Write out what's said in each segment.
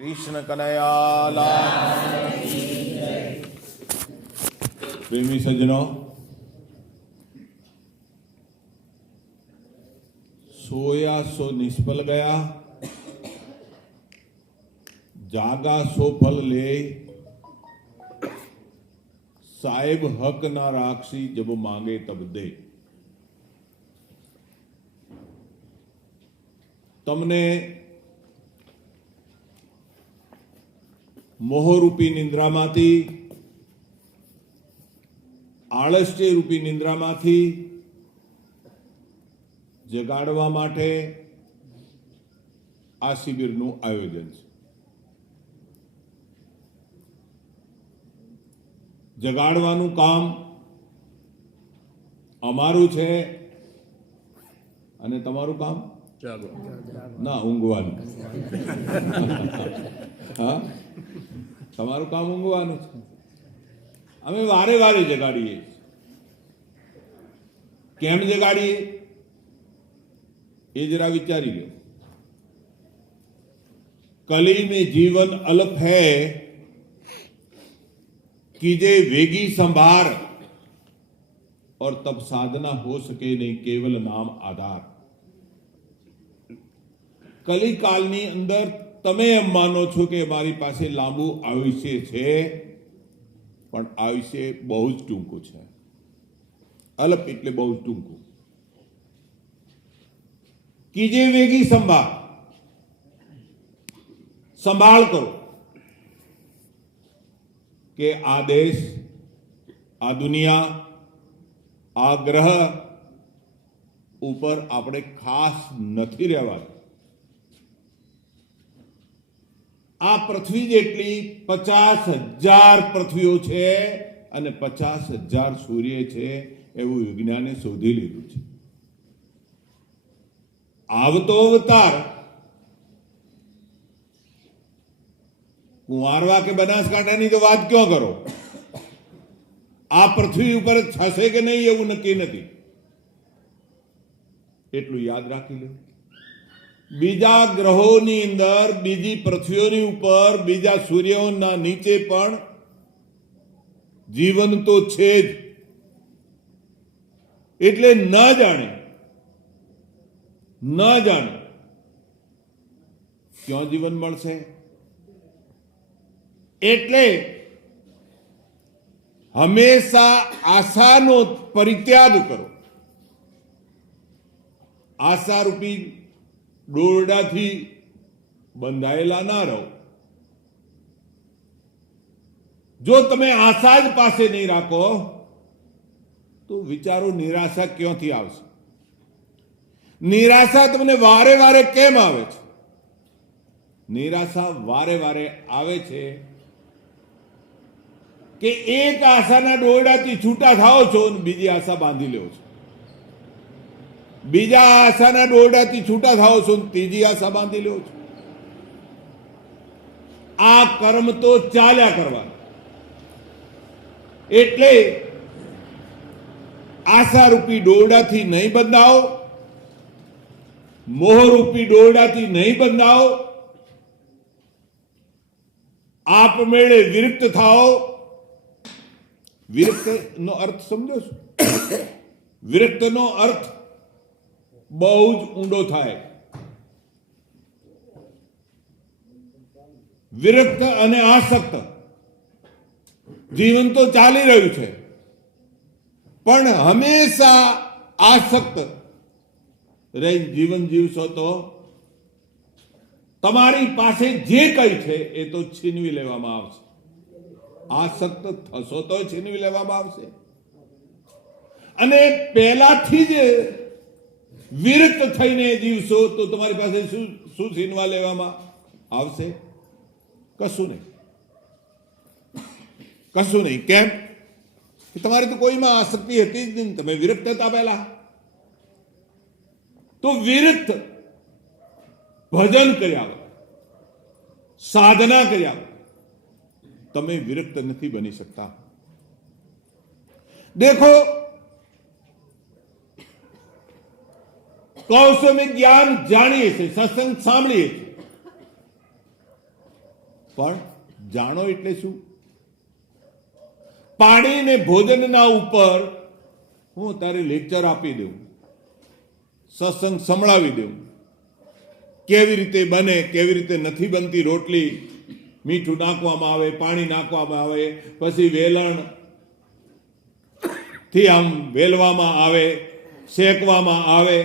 कृष्ण कन्हैया लाल। प्रेमी सज्जनों, सोया सो निष्फल गया, जागा सो फल ले, साहेब हक ना राक्षी, जब मांगे तब दे। तमने मोहरूपी निंद्रामांथी, आळस्य रूपी निंद्रामांथी जगाड़वा माटे आ शिबिरનું આયોજન છે। જગાડવાનું કામ અમારું છે અને તમારું કામ ના ઊંઘવાનું। હા, તમારું કામ ઊંઘવાનું છે। અમે વારે વારે જગાડીએ। કેમ જગાડીએ એ जरा विचारी लो। कली में जीवन अल्प है, कीजे वेगी संभार, और तब साधना हो सके नहीं, केवल नाम आधार। कली कालनी अंदर तमे एम मानो छो के मारी पासे लांबू आयुष्य छे, पण आयुष्य बहुत ज टूंकू छे। अल्प एटले बहुत टूंकू। कीजे वेगी संभाल, संभाल करो कि आ देश, आ दुनिया, आ ग्रह ऊपर આપણે ખાસ નથી રહેવાનું। આ પૃથ્વી જેટલી 50,000 પૃથ્વીઓ છે અને 50,000 સૂર્ય છે એવું વિજ્ઞાને શોધી લીધું છે। आवतो अवतार कुंवारवा के बनासकांठा की तो बात क्यों करो, आ पृथ्वी ऊपर छसे के नहीं एवं नक्की नहीं। एटलू याद राखी लो। बीजा ग्रहोनी अंदर, बीजी पृथ्वीओनी ऊपर, बीजा सूर्योना नीचे पण जीवन तो छे ज। एटले न जाने न जाने क्यों जीवन मळशे। एटले हमेशा आशानो परित्याग करो। आशा रूपी दोरडाथी बंधायेला ना रहो। जो तमे आशा ज पासे नहीं राखो तो विचारो निराशा क्योंथी आवशे। निराशा तमने वारे वारे केम आवे छे? निराशा वारे वारे आवे छे कि एक आशाना डोरडाथी छूटा थाओ छो ने बीजी आशा बांधी लो छो। बीजा आशाना डोरडाथी छूटा थाओ छो ने तीजी आशा बांधी लो छो। आ कर्म तो चाल्या करवाना। एटले आशा रूपी डोरडाथी नहीं बंधाओ, मोहरूपी डोरडाथी नहीं बंधाओ। आप मेळे विरक्त थाओ। विरक्त नो अर्थ समझो छो? विरक्त नो अर्थ बहुत ऊंडो थाय। विरक्त अने आसक्त जीवन तो चाली रह्यु छे, पण हमेशा आसक्त रही जीवन जीवशो तो तमारी पासे जे कई छे ए तो छीनवी लेवामां आवशे। आसक्त थशो तो छीनवी लेवामां आवशे। अने पहेलाथी ज विरक्त थईने जीवशो तो तमारी पासे शुं छीनवा लेवामां आवशे? कशुं नहीं, कशुं नहीं। केम कि तमारी तो कोईमां आसक्ति हती ज नहीं, तमे विरक्त हता पहेला। तो विरक्त भजन कर्या, साधना कर्या, तमे विरक्त नहीं बनी सकता। देखो, कौशल में ज्ञान जाणीए छे, सत्संग सांभळीए छे, પણ જાણો એટલે શું? પાણી ને ભોજનના ઉપર હું તારે લેક્ચર આપી દઉં, સત્સંગ સંભળાવી દઉં, કેવી રીતે બને, કેવી રીતે નથી બનતી રોટલી, મીઠું નાખવામાં આવે, પાણી નાખવામાં આવે, પછી વેલણ થી આમ વેલવામાં આવે, શેકવામાં આવે.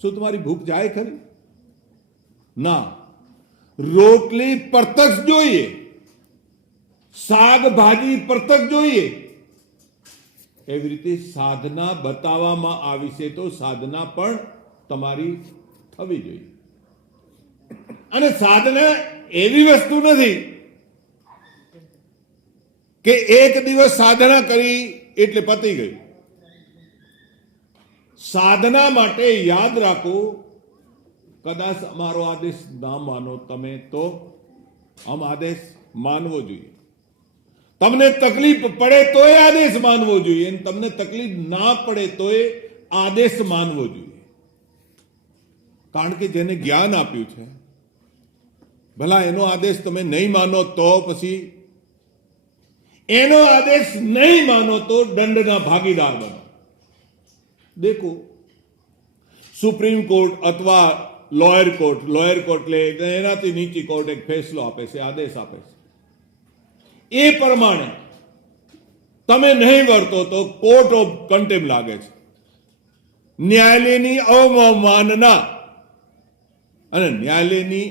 શું તમારી ભૂખ જાય ખરી? ના. રોટલી પ્રત્યક્ષ જોઈએ, શાકભાજી પ્રત્યક્ષ જોઈએ. એવી રીતે સાધના બતાવવામાં આવી છે તો સાધના પણ તમારી થવી જોઈએ. અને સાધના એવી વસ્તુ નથી કે એક દિવસ સાધના કરી એટલે પતી ગયું. સાધના માટે યાદ રાખો, કદાચ અમારો આદેશ ના માનો તમે તો આમ આદેશ માનવો જોઈએ. તમને તકલીફ પડે તોય આદેશ માનવો જોઈએ, અને તમને તકલીફ ના પડે તોય આદેશ માનવો જોઈએ. કારણ કે જેને જ્ઞાન આપ્યું છે, ભલા એનો આદેશ તમે નહીં માનો તો પછી એનો આદેશ નહીં માનો તો દંડના ભાગીદાર બનો. દેખો, સુપ્રીમ કોર્ટ અથવા લોયર કોર્ટ એટલે એનાથી નીચી કોર્ટ એક ફેસલો આપે છે, આદેશ આપે છે. એ પ્રમાણે તમે નહીં વર્તો તો કોર્ટ ઓફ કન્ટેમ લાગે છે, ન્યાયાલયની અવમાનના, અને ન્યાયાલયની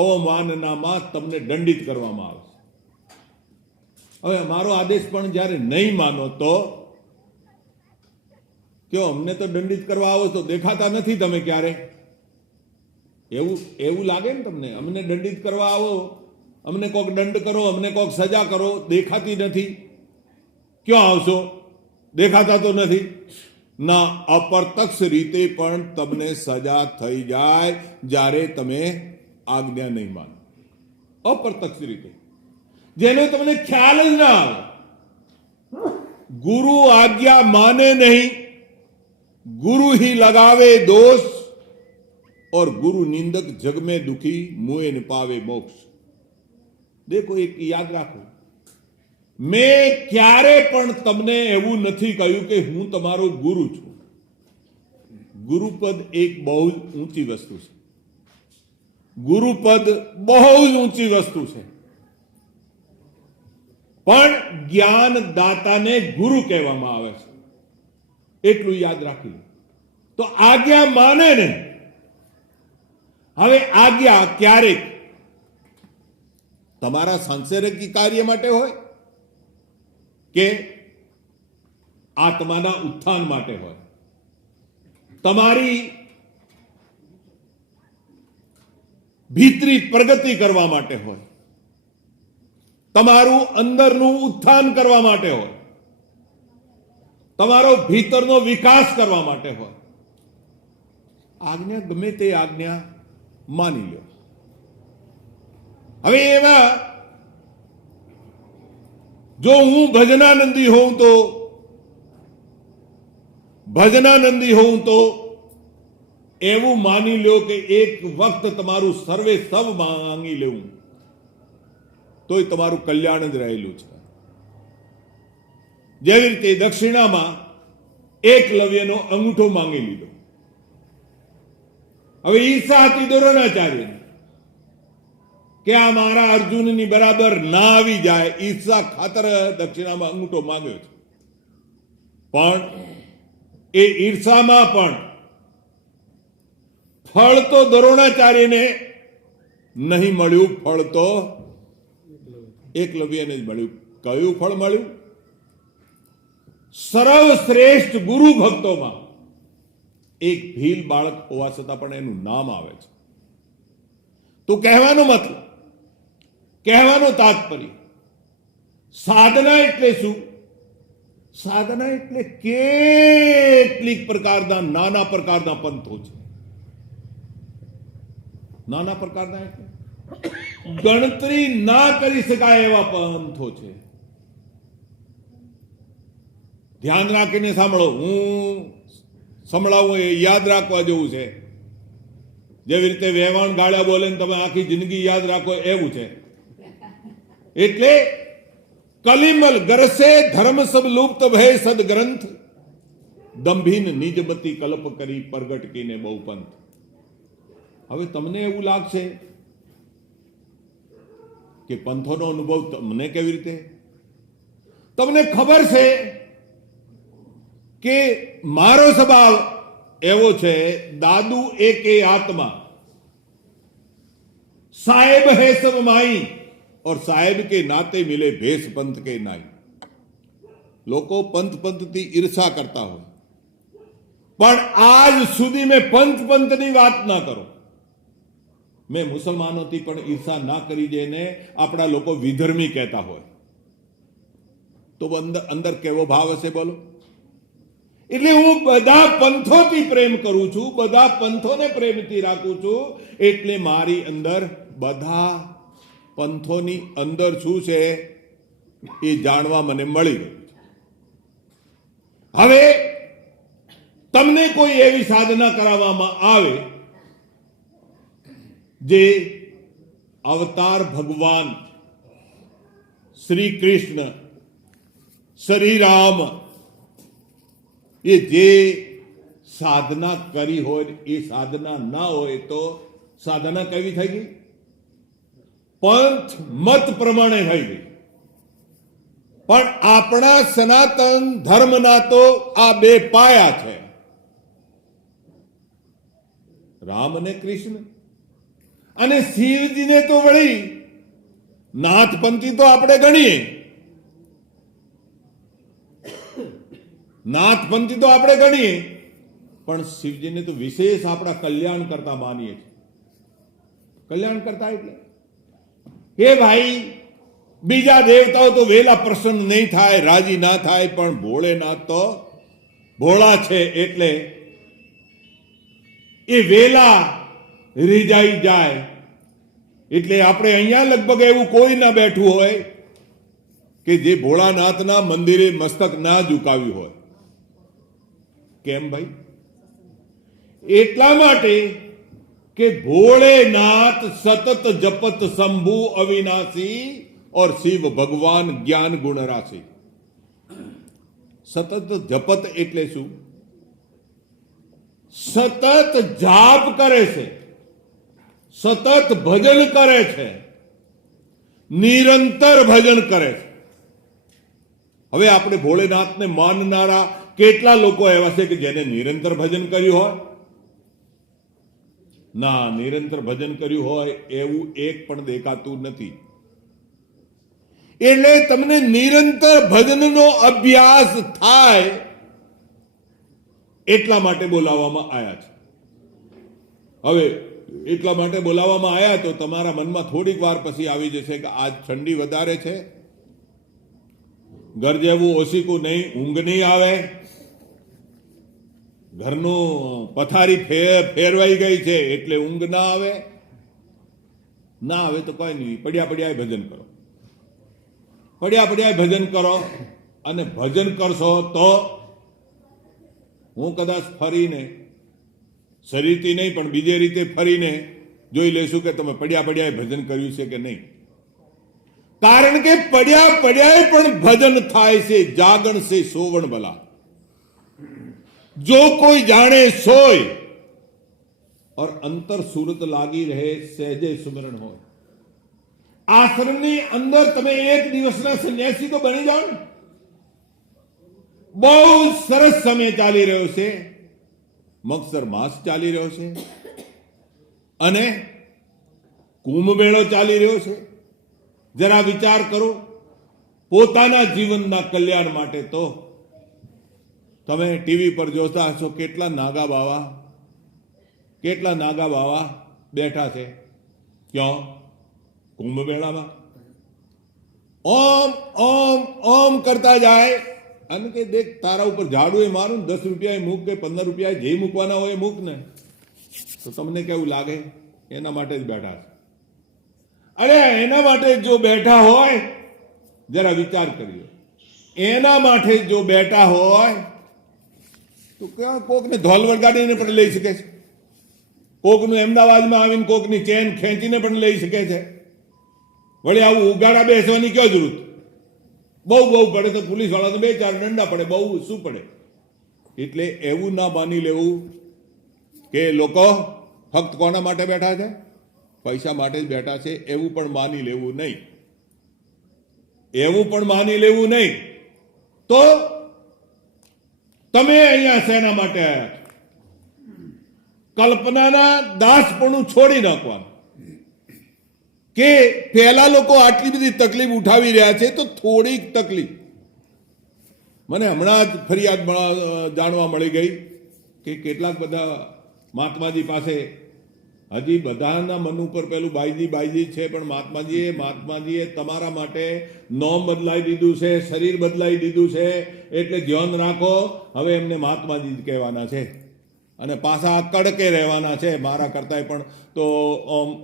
અવમાનનામાં તમને દંડિત કરવામાં આવે છે. હવે મારો આદેશ પણ જ્યારે નહીં માનો તો કયો અમને તો દંડિત કરવા આવો તો દેખાતા નથી તમે ક્યારે? એવું લાગે ને તમને? અમને દંડિત કરવા આવો, અમને કોક દંડ કરો, અમને કોક સજા કરો, દેખાતી નથી. ક્યાં આવશો? દેખાતા તો નથી ના. અપ્રત્યક્ષ રીતે પણ તમને સજા થઈ જાય જ્યારે તમે આજ્ઞા નહીં માનો. અપ્રત્યક્ષ રીતે, જેનો તમને ખ્યાલ જ ના આવે. ગુરુ આજ્ञा माने नहीं, गुरु ही लगावे दोष, और गुरु निंदक जग में दुखी मुए न पावे मोक्ष. देखो, એક યાદ રાખો, મેં ક્યારે પણ તમને એવું નથી કહ્યું કે હું તમારો ગુરુ છું. ગુરુપદ એક બહુ જ ઊંચી વસ્તુ છે. ગુરુપદ બહુ જ ઊંચી વસ્તુ છે. પણ જ્ઞાન દાતાને ગુરુ કહેવામાં આવે છે, એટલું યાદ રાખી લો. તો આજ્ઞા માને ને, હવે આજ્ઞા ક્યારેક તમારા સાંસારિક કાર્ય માટે હોય કે આત્માના ઉત્થાન માટે હોય, તમારી ભીતરી પ્રગતિ કરવા માટે હોય, તમારું અંદરનું ઉત્થાન કરવા માટે હોય, તમારો ભીતરનો વિકાસ કરવા માટે હોય. આજ્ઞા ગમે તે આજ્ઞા માની લો. હવે એમાં જો હું ભજનાનંદી હોઉં તો એવું માની લો કે એક વખત તમારું સર્વે સબ માંગી લેવું તોય તમારું કલ્યાણ જ રહેલું છે. જેવી રીતે દક્ષિણામાં એકલવ્યનો અંગૂઠો માંગી લીધો. હવે ઈચ્છા હતી દ્રોણાચાર્યની કે આ મારા અર્જુનની બરાબર ના આવી જાય, ઈચ્છા ખાતર દક્ષિણામાં અંગૂઠો માંગ્યો છે. પણ એ ઈર્ષામાં પણ ફળ તો દ્રોણાચાર્યને નહીં મળ્યું, ફળ તો એકલવ્યને જ મળ્યું. કયું ફળ મળ્યું? સર્વશ્રેષ્ઠ ગુરુ ભક્તોમાં એક ભીલ બાળક હોવા છતાં પણ એનું નામ આવે છે. તો કહેવાનો મતલબ, કહેવાનો તાત્પર્ય, સાધના એટલે શું? સાધના એટલે કેટલીક પ્રકારના નાના પ્રકારના પંથો છે. નાના પ્રકારના એટલે ગણતરી ના કરી શકાય એવા પંથો છે. ધ્યાન રાખીને સાંભળો, હું સંભળાવું એ યાદ રાખવા જેવું છે. જેવી રીતે વેવાણ ગાળ્યા બોલે ને તમે આખી જિંદગી યાદ રાખો એવું છે. એટલે કલિમલ ગરસે ધર્મ સબ લુપ્ત ભય સદગ્રંથ, દંભીન નિજમતી કલ્પ કરી પ્રગટ કીને બહુ પંથ. હવે તમને એવું લાગશે કે પંથોનો અનુભવ તમને કેવી રીતે? તમને ખબર છે કે મારો સ્વભાવ એવો છે, દાદુ એકે આત્મા, साहेब है सब माई, और साहेब के नाते मिले भेष पंथ के नाई. લોકો પંથ પંથથી ઈર્ષા કરતા હોય, પણ આજ સુધી મેં પંથ પંથની વાત ના કરો. મેં મુસલમાનોથી પણ ઈર્ષા ના કરી, જેને આપણા લોકો વિધર્મી કહેતા હોય. તો અંદર કેવો ભાવ હશે બોલો? એટલે હું બધા પંથોથી પ્રેમ કરું છું, બધા પંથોને પ્રેમથી રાખું છું. એટલે મારી અંદર બધા પંથોની અંદર શું છે એ જાણવા મને મળી ગયું છે. હવે તમને કોઈ એવી સાધના કરાવવામાં આવે જે અવતાર ભગવાન શ્રી કૃષ્ણ, શ્રી રામ એ જે સાધના કરી હોય એ સાધના ના હોય તો સાધના કેવી થઈ ગઈ? પંથ મત પ્રમાણે થઈ ગઈ. પણ આપણા સનાતન ધર્મના તો આ બે પાયા છે, રામ અને કૃષ્ણ. અને શિવજીને તો વળી નાથપંથી તો આપણે ગણીએ, નાથપંથી તો આપણે ગણીએ, પણ શિવજીને તો વિશેષ આપણા કલ્યાણ કરતા માનીએ છીએ. કલ્યાણ કરતા એટલે હે ભાઈ, બીજા દેવતાઓ તો વેલા પ્રસન્ન નહીં થાય, રાજી ના થાય, પણ ભોળેનાથ તો ભોળા છે એટલે એ વેલા રીઝાઈ જાય. એટલે આપણે અહીંયા લગભગ એવું કોઈ ના બેઠું હોય કે જે ભોળાનાથના મંદિરે મસ્તક ના ઝુકાવ્યું હોય. કેમ ભાઈ? એટલા માટે કે ભોળેનાથ સતત જપત શંભુ અવિનાશી और शिव भगवान ज्ञान गुण राशि. સતત જપત એટલે શું? સતત જાપ કરે છે, સતત ભજન કરે છે, નિરંતર ભજન કરે છે. હવે આપણે ભોળેનાથને માનનારા કેટલા લોકો એવા છે કે જેને નિરંતર ભજન કર્યું હોય? ના, નિરંતર ભજન કર્યું હોય એવું એક પણ દેખાતું નથી. એટલે તમને નિરંતર ભજનનો અભ્યાસ થાય એટલા માટે બોલાવવામાં આવ્યા છે. હવે એટલા માટે બોલાવવામાં આવ્યા તો તમારા મનમાં થોડીક વાર પછી આવી જશે કે આજ ઠંડી વધારે છે, ઘર જેવું ઓશીકું નહીં, ઊંઘ નહીં આવે, ઘરનું પથારી ફેરવાઈ ગઈ છે એટલે ઊંઘ ના આવે. ના આવે તો કોઈ નહીં, પડ્યા પડ્યા ભજન કરો, પડ્યા પડ્યા ભજન કરો. અને ભજન કરશો તો હું કદાચ ફરીને, શરીરથી નહીં પણ બીજી રીતે ફરીને જોઈ લઈશું કે તમે પડ્યા પડ્યા ભજન કર્યું છે કે નહીં. કારણ કે પડ્યા પડ્યા પણ ભજન થાય છે, જાગણ છે સોવણ ભલા. जो कोई जाने सोय और अंतर सूरत लागी रहे सहजे सुमरण हो. આશ્રમની અંદર તમે એક દિવસના સંન્યાસી તો બની જાઓ ને. બહુ સરસ સમય ચાલી રહ્યો છે, મગસર માસ ચાલી રહ્યો છે અને કુંભ મેળો ચાલી રહ્યો છે. જરા વિચાર કરો, પોતાના જીવનના કલ્યાણ માટે તો તમે ટીવી પર જોતા હશો કેટલા નાગા બાવા બેઠા છે. ક્યાં? કુંભ મેળામાં. ઓમ ઓમ ઓમ કરતા જાય અને કે દેખ તારા ઉપર ઝાડુ એ મારું, 10 રૂપિયા મૂક કે 15 રૂપિયા જે મૂકવાના હોય મૂક ને. તો તમને કેવું લાગે? એના માટે જ બેઠા છે. અરે એના માટે જો બેઠા હોય, જરા વિચાર કરીએ, એના માટે જો બેઠા હોય તો ક્યાં કોકને ધોલ વળગાડીને પણ લઈ શકે છે, કોકનું અમદાવાદમાં આવીને કોકની ચેન ખેંચીને પણ લઈ શકે છે. વળી આવું ઉગાડા બેસવાની ક્યાં જરૂર? બહુ પડે તો પોલીસ વાળાને 2-4 દંડા પડે, બહુ શું પડે? એટલે એવું ના માની લેવું કે લોકો ફક્ત કોના માટે બેઠા છે? પૈસા માટે જ બેઠા છે, એવું પણ માની લેવું નહીં. એવું પણ માની લેવું નહીં. તો તમે અહીંયા શેના માટે આવ્યા? કલ્પનાના દાસપણું છોડી નાખવા કે પહેલા લોકો આટલી બધી તકલીફ ઉઠાવી રહ્યા છે તો થોડીક તકલીફ. મને હમણાં જ ફરિયાદ જાણવા મળી ગઈ કે કેટલાક બધા મહાત્માજી પાસે હજી બધાના મન ઉપર પેલું બાઈજી છે, પણ મહાત્માજીએ તમારા માટે નોમ બદલાઈ દીધું છે, શરીર બદલાઈ દીધું છે, એટલે ધ્યાન રાખો. હવે એમને મહાત્માજી જ કહેવાના છે અને પાછા કડકે રહેવાના છે. મારા કરતાંય પણ તો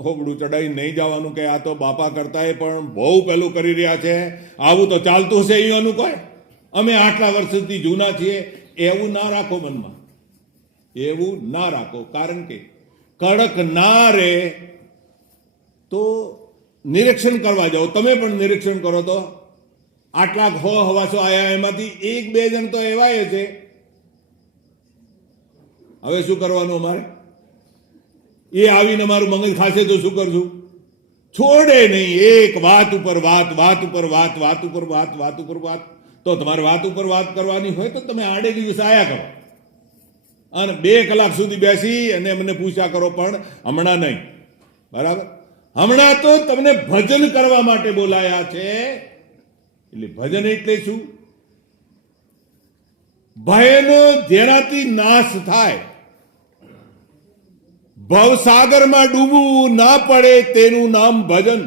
હોબડું ચડાવી નહીં જવાનું કે આ તો બાપા કરતાંય પણ બહુ પેલું કરી રહ્યા છે, આવું તો ચાલતું હશે એનું કોઈ, અમે આટલા વર્ષથી જૂના છીએ. એવું ના રાખો મનમાં, એવું ના રાખો. કારણ કે કડક ના રહે તો નિરીક્ષણ કરવા જાઓ. તમે પણ નિરીક્ષણ કરો તો આટલા હવાસો આયા, એમાંથી 1-2 જણ તો એવા છે. હવે શું કરવાનું અમારે? એ આવીને અમારું મગજ ખાશે તો શું કરશું? છોડે નહીં. એક વાત ઉપર વાત, વાત ઉપર વાત, વાત ઉપર વાત, વાત ઉપર વાત. તો તમારે વાત ઉપર વાત કરવાની હોય તો તમે આડે દિવસ આયા કરો અને 2 કલાક સુધી બેસી અને મને પૂછ્યા કરો, પણ હમણાં નહીં. બરાબર? હમણાં તો તમને ભજન કરવા માટે બોલાયા છે. એટલે ભજન એટલે શું? ભયનો જેનાથી નાશ થાય, ભવસાગરમાં ડૂબવું ના પડે તેનું નામ ભજન.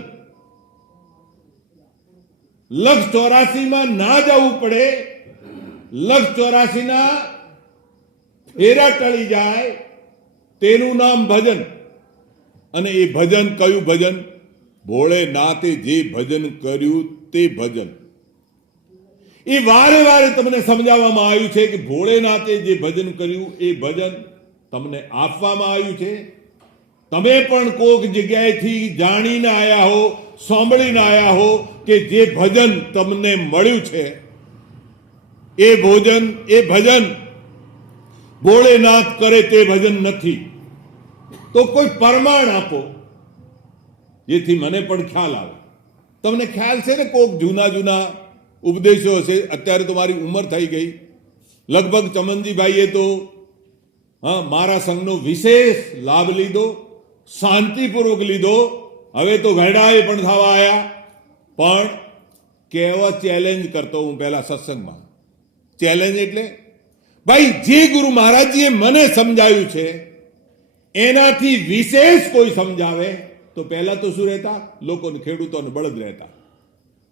લક્ષ 84 ના જવું પડે, લક્ષ 84 ફેરા ટળી જાય તેનું નામ ભજન. અને એ ભજન કયું ભજન? ભોળેનાથે જે ભજન કર્યું તે ભજન. એ વારે વારે તમને સમજાવવામાં આવ્યું છે કે ભોળેનાથે જે ભજન કર્યું એ ભજન તમને આપવામાં આવ્યું છે. તમે પણ કોઈક જગ્યાએથી જાણીને આવ્યા હો, સાંભળીને આવ્યા હો કે જે ભજન તમને મળ્યું છે એ ભજન ભોળેનાથ કરે તે ભજન નથી. તો કોઈ પ્રમાણ આપો જેથી મને પણ ખ્યાલ આવે. તમને ખ્યાલ છે ને કોઈક જૂના ઉપદેશો હશે. અત્યારે તો મારી ઉંમર થઈ ગઈ, લગભગ ચમનજીભાઈએ તો મારા સંઘનો વિશેષ લાભ લીધો, શાંતિપૂર્વક લીધો. હવે તો ઘરડાએ પણ થવા આવ્યા. પણ કેવા ચેલેન્જ કરતો હું પહેલા સત્સંગમાં. ચેલેન્જ એટલે ભાઈ જે ગુરુ મહારાજજીએ મને સમજાવ્યું છે એનાથી વિશેષ કોઈ સમજાવે તો પહેલા તો શું રહેતા? લોકોને, ખેડૂતોને બળદ રહેતા.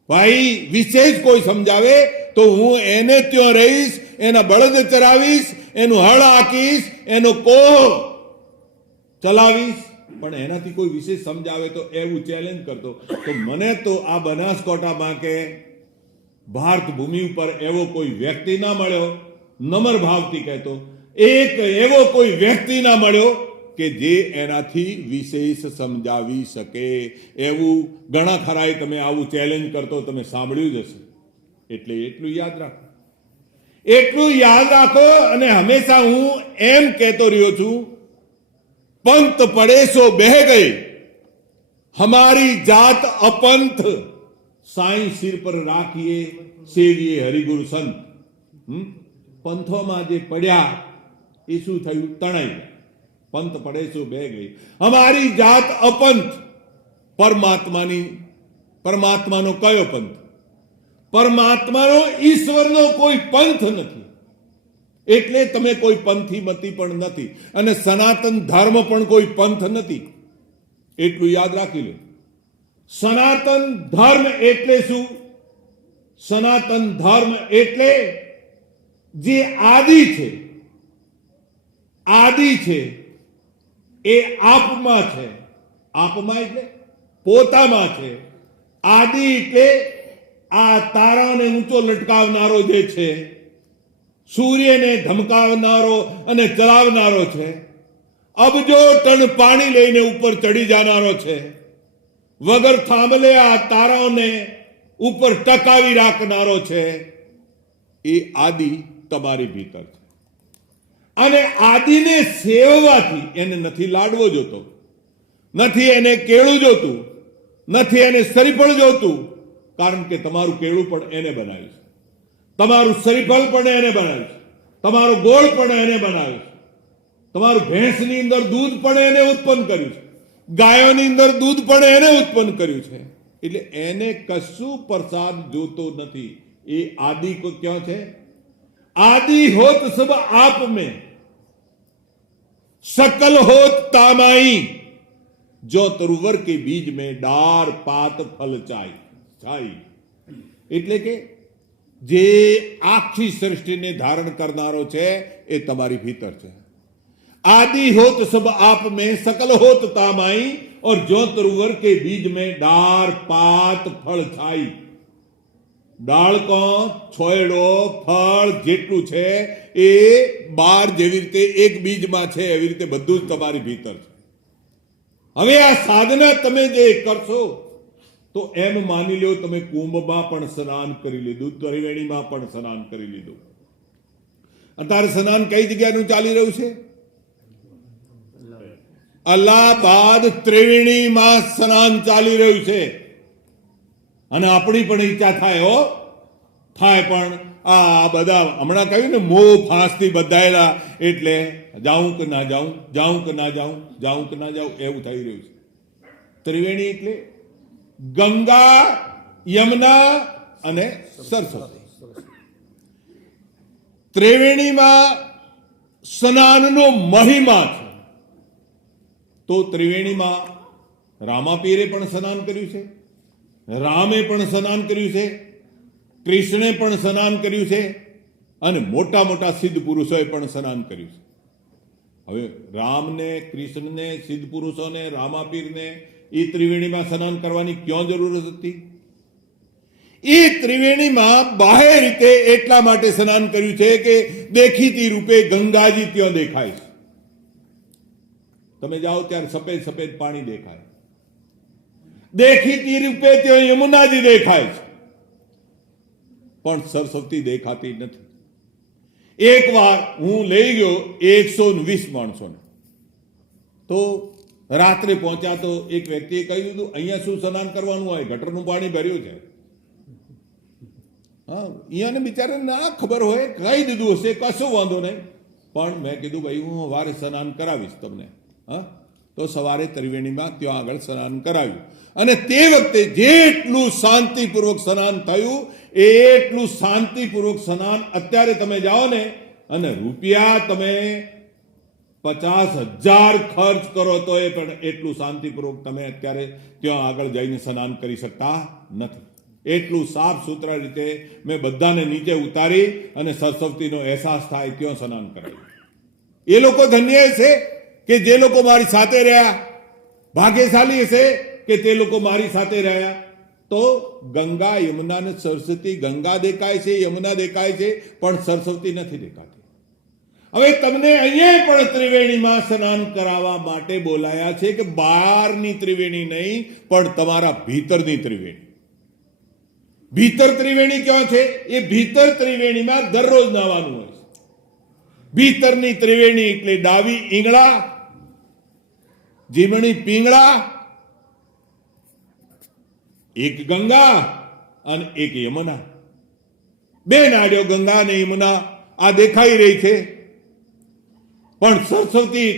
ભાઈ વિશેષ કોઈ સમજાવે તો હું એને ત્યાં રહીશ, એના બળદ ચરાવીશ, એનું હળ હાંકીશ, એનો કોહ ચલાવીશ. પણ એનાથી કોઈ વિશેષ સમજાવે તો એવું ચેલેન્જ કરતો. તો મને તો આ બનાસકાંઠામાં કે ભારત ભૂમિ ઉપર એવો કોઈ વ્યક્તિ ના મળ્યો, નમ્ર ભાવથી કહેતો, એક એવો કોઈ વ્યક્તિ ના મળ્યો કે જે એનાથી વિશેષ સમજાવી શકે. એવું ઘણા ખરાએ તમે આવું ચેલેન્જ કરતો તમે સાંભળ્યું જ હશે. એટલે એટલું યાદ રાખો, એટલું યાદ રાખો. અને હંમેશા હું એમ કહેતો રહ્યો છું, पंथ पड़े सो बह गए, हमारी जात अपंथ, साईं सिर पर राखिए सेविए हरिगुरु संत. पंथों जे पड्या એ શું થયું? તણાઈ. પંથ પડે સો બે ગઈ. અમારી જાત અપંથ. પરમાત્માનો કયો પંથ? પરમાત્માનો, ઈશ્વરનો કોઈ પંથ નથી. એટલે તમે કોઈ પંથી મતી પણ નથી અને સનાતન ધર્મ પણ કોઈ પંથ નથી. એટલું યાદ રાખી લો. સનાતન ધર્મ એટલે શું? સનાતન ધર્મ એટલે જે આદિ છે, આદિ છે એ આપમાં છે. આપમાં એટલે પોતામાં છે. આદિ એટલે આ તારાને ઊંચો લટકાવનારો જે છે, સૂર્યને ધમકાવનારો અને ચલાવનારો છે, અબજો ટન પાણી લઈને ઉપર ચડી જનારો છે, વગર થાંભલે આ તારાઓને ઉપર ટકાવી રાખનારો છે, એ આદિ તમારી ભીતર છે. અને આદિને સેવવાથી એને નથી લાડવો જોતો, નથી એને કેળું જોતું, નથી એને શ્રીફળ જોતું, કારણ કે તમારું કેળું પણ એને બનાવ્યું છે, તમારું શ્રીફળ પણ એને બનાવ્યું છે, તમારો ગોળ પણ એને બનાવ્યો છે, તમારું ભેંસની અંદર દૂધ પણ એને ઉત્પન્ન કર્યું છે, ગાયોની અંદર દૂધ પણ એને ઉત્પન્ન કર્યું છે. એટલે એને કશું પ્રસાદ જોતો નથી. એ આદિ કો ક્યાં છે? आदि होत सब आप में, सकल होत तामाई, जो तरुवर के बीज में डार पात फल छाई. એટલે કે જે આખી સૃષ્ટિને ધારણ કરનારો છે એ તમારી ભીતર છે. आदि होत सब आप में, सकल होत तामाई, और जो तरुवर के बीज में डार पात फल छाई. ડાળકો, છોયડો, ફળ જેટલું છે એ બાર જેવી રીતે એક બીજમાં છે એવી રીતે બધું જ તમારી ભીતર છે. હવે આ સાધના તમે જે કરશો તો એમ માની લો તમે કુંભમાં પણ સ્નાન કરી લીધું, ત્રિવેણીમાં પણ સ્નાન કરી લીધું. અત્યારે સ્નાન કઈ જગ્યાનું ચાલી રહ્યું છે? અલ્હાબાદ ત્રિવેણીમાં સ્નાન ચાલી રહ્યું છે. અને આપણી પણ ઈચ્છા થાય પણ આ બધા હમણાં કહ્યું ને મોહ ફાંસથી બંધાયેલા, એટલે જાઉં કે ના જાઉં, જાઉં કે ના જાઉં, જાઉં કે ના જાઉં, એવું થઈ રહ્યું છે. ત્રિવેણી એટલે ગંગા, યમુના અને સરસ્વતી. ત્રિવેણીમાં સ્નાનનો મહિમા છે. તો ત્રિવેણીમાં રામાપીરે પણ સ્નાન કર્યું છે, રામે પણ સ્નાન કર્યું છે, કૃષ્ણે પણ સ્નાન કર્યું છે, અને મોટા મોટા સિદ્ધ પુરુષોએ પણ સ્નાન કર્યું છે. હવે રામને, કૃષ્ણને, સિદ્ધ પુરુષોને, રામાપીરને એ ત્રિવેણીમાં સ્નાન કરવાની ક્યાં જરૂર હતી? એ ત્રિવેણીમાં બાહ્ય રીતે એટલા માટે સ્નાન કર્યું છે કે દેખીતી રૂપે ગંગાજી ત્યાં દેખાય છે. તમે જાઓ ત્યારે સફેદ સફેદ પાણી દેખાય, દેખીતી રૂપે ત્યાં યમુનાજી દેખાય છે, પણ સરસ્વતી દેખાતી નથી. એક વાર હું લઈ ગયો 120 માણસોને, તો રાત્રે પહોંચ્યા તો એક વ્યક્તિએ કહી દીધું અહીંયા શું સ્નાન કરવાનું હોય, ગટરનું પાણી ભર્યું છે. હા, અહીંયાને બિચારાને ના ખબર હોય, કહી દીધું હશે, કશો વાંધો નહીં. પણ મેં કીધું ભાઈ હું સવારે સ્નાન કરાવીશ તમને. હા, તો સવારે ત્રિવેણીમાં ત્યાં આગળ સ્નાન કરાવ્યું. અને તે વખતે જેટલું શાંતિપૂર્વક સ્નાન થયું એટલું શાંતિપૂર્વક સ્નાન અત્યારે તમે જાઓ ને અને રૂપિયા તમે 50,000 ખર્ચ કરો તો એ પણ એટલું શાંતિપૂર્વક તમે અત્યારે ત્યાં આગળ જઈને સ્નાન કરી શકતા નથી. એટલું સાફ સુથરા રીતે મેં બધાને નીચે ઉતારી અને સરસ્વતીનો અહેસાસ થાય ત્યાં સ્નાન કરાવ્યું. એ લોકો ધન્ય છે કે જે લોકો મારી સાથે રહ્યા, ભાગ્યશાળી હશે કે તે લોકો મારી સાથે રહ્યા. તો ગંગા, યમુના અને સરસ્વતી, ગંગા દેખાય છે, યમુના દેખાય છે, પણ સરસ્વતી નથી દેખાતી. હવે તમને અહીંયા પણ ત્રિવેણીમાં સ્નાન કરાવવા માટે બોલાયા છે કે બહારની ત્રિવેણી નહીં, પણ તમારા ભીતરની ત્રિવેણી. ભીતર ત્રિવેણી ક્યાં છે? એ ભીતર ત્રિવેણીમાં દરરોજ નાવાનું હોય છે. ભીતરની ત્રિવેણી એટલે ડાવી ઈંગળા, જીમણી પીંગળા, એક ગંગા અને એક યમુના. બે નાળીઓ ગંગા અને યમુના આ દેખાઈ રહી છે. પણ સરસ્વતી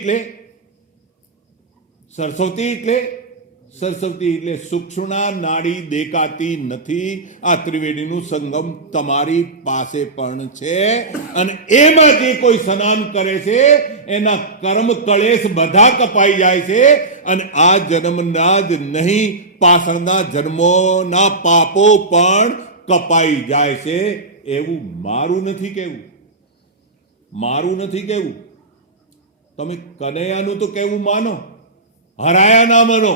એટલે સૂક્ષ્મના નાડી દેખાતી નથી. આ ત્રિવેણીનું સંગમ તમારી પાસે પણ છે. અને એમાં જે કોઈ સ્નાન કરે છે એના કર્મ કળેશ બધા કપાઈ જાય છે. અને આ જન્મના જ નહીં, પાછળના જન્મોના પાપો પણ કપાઈ જાય છે. એવું મારું નથી કહેવું, મારું નથી કહેવું. તમે કનૈયાનું તો કહેવું માનો, હરાયા ના માનો.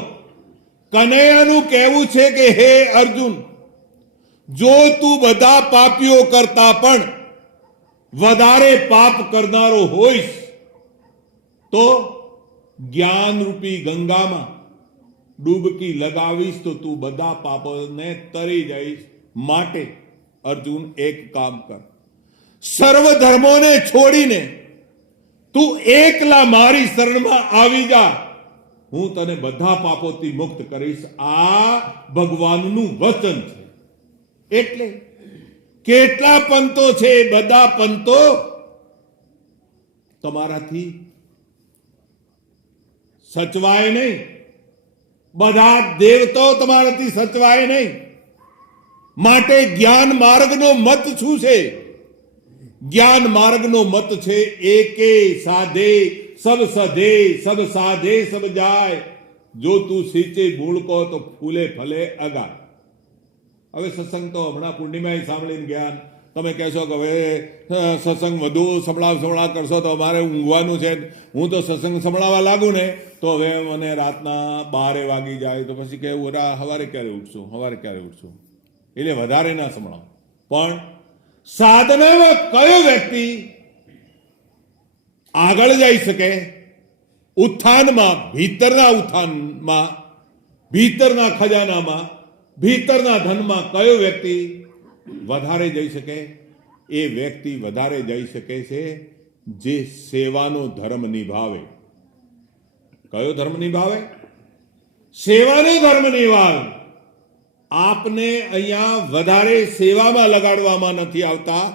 કનૈયાનું કહેવું છે કે હે અર્જુન, જો તું બધા પાપીઓ કરતા પણ વધારે પાપ કરનારો હોઈશ તો જ્ઞાન રૂપી ગંગામાં ડૂબકી લગાવીશ તો તું બધા પાપોને તરી જઈશ. માટે અર્જુન એક કામ કર, સર્વ ધર્મોને છોડીને તું એકલા મારી શરણમાં આવી જા, હું તને બધા પાપોથી મુક્ત કરીશ. આ ભગવાનનું વચન છે. એટલે કેટલા પંતો છે, બધા પંતો તમારાથી સચવાય નહીં, બધા દેવતાઓ તમારાથી સચવાય નહીં. માટે જ્ઞાન માર્ગનો મત શું છે? જ્ઞાન માર્ગનો મત છે એકે સાધે સબ સધે, સબ સાધે સબ જાય. જો તું સીચે ભૂલકો તો ફૂલે ફલે અગાય. હવે સત્સંગ તો હમણાં પૂર્ણિમાએ સાંભળીને ગયા, તમે કહેશો કે હવે સત્સંગ વધુ સંભળાવ કરશો તો અમારે ઊંઘવાનું છે. હું તો સત્સંગ સંભળાવવા લાગુ ને તો હવે મને રાતના 12 વાગી જાય, તો પછી કહેવું સવારે ક્યારે ઉઠશું. એટલે વધારે ના સંભળાવો. પણ સાધનામાં કયો વ્યક્તિ આગળ જઈ શકે? ઉત્થાનમાં, ભીતરના ખજાનામાં, ભીતરના ધનમાં કયો વ્યક્તિ વધારે જઈ શકે? એ વ્યક્તિ વધારે જઈ શકે છે જે સેવાનો ધર્મ નિભાવે. કયો ધર્મ નિભાવે? સેવાનો ધર્મ નિભાવે. આપને અહીંયા વધારે સેવામાં લગાડવામાં નથી આવતા,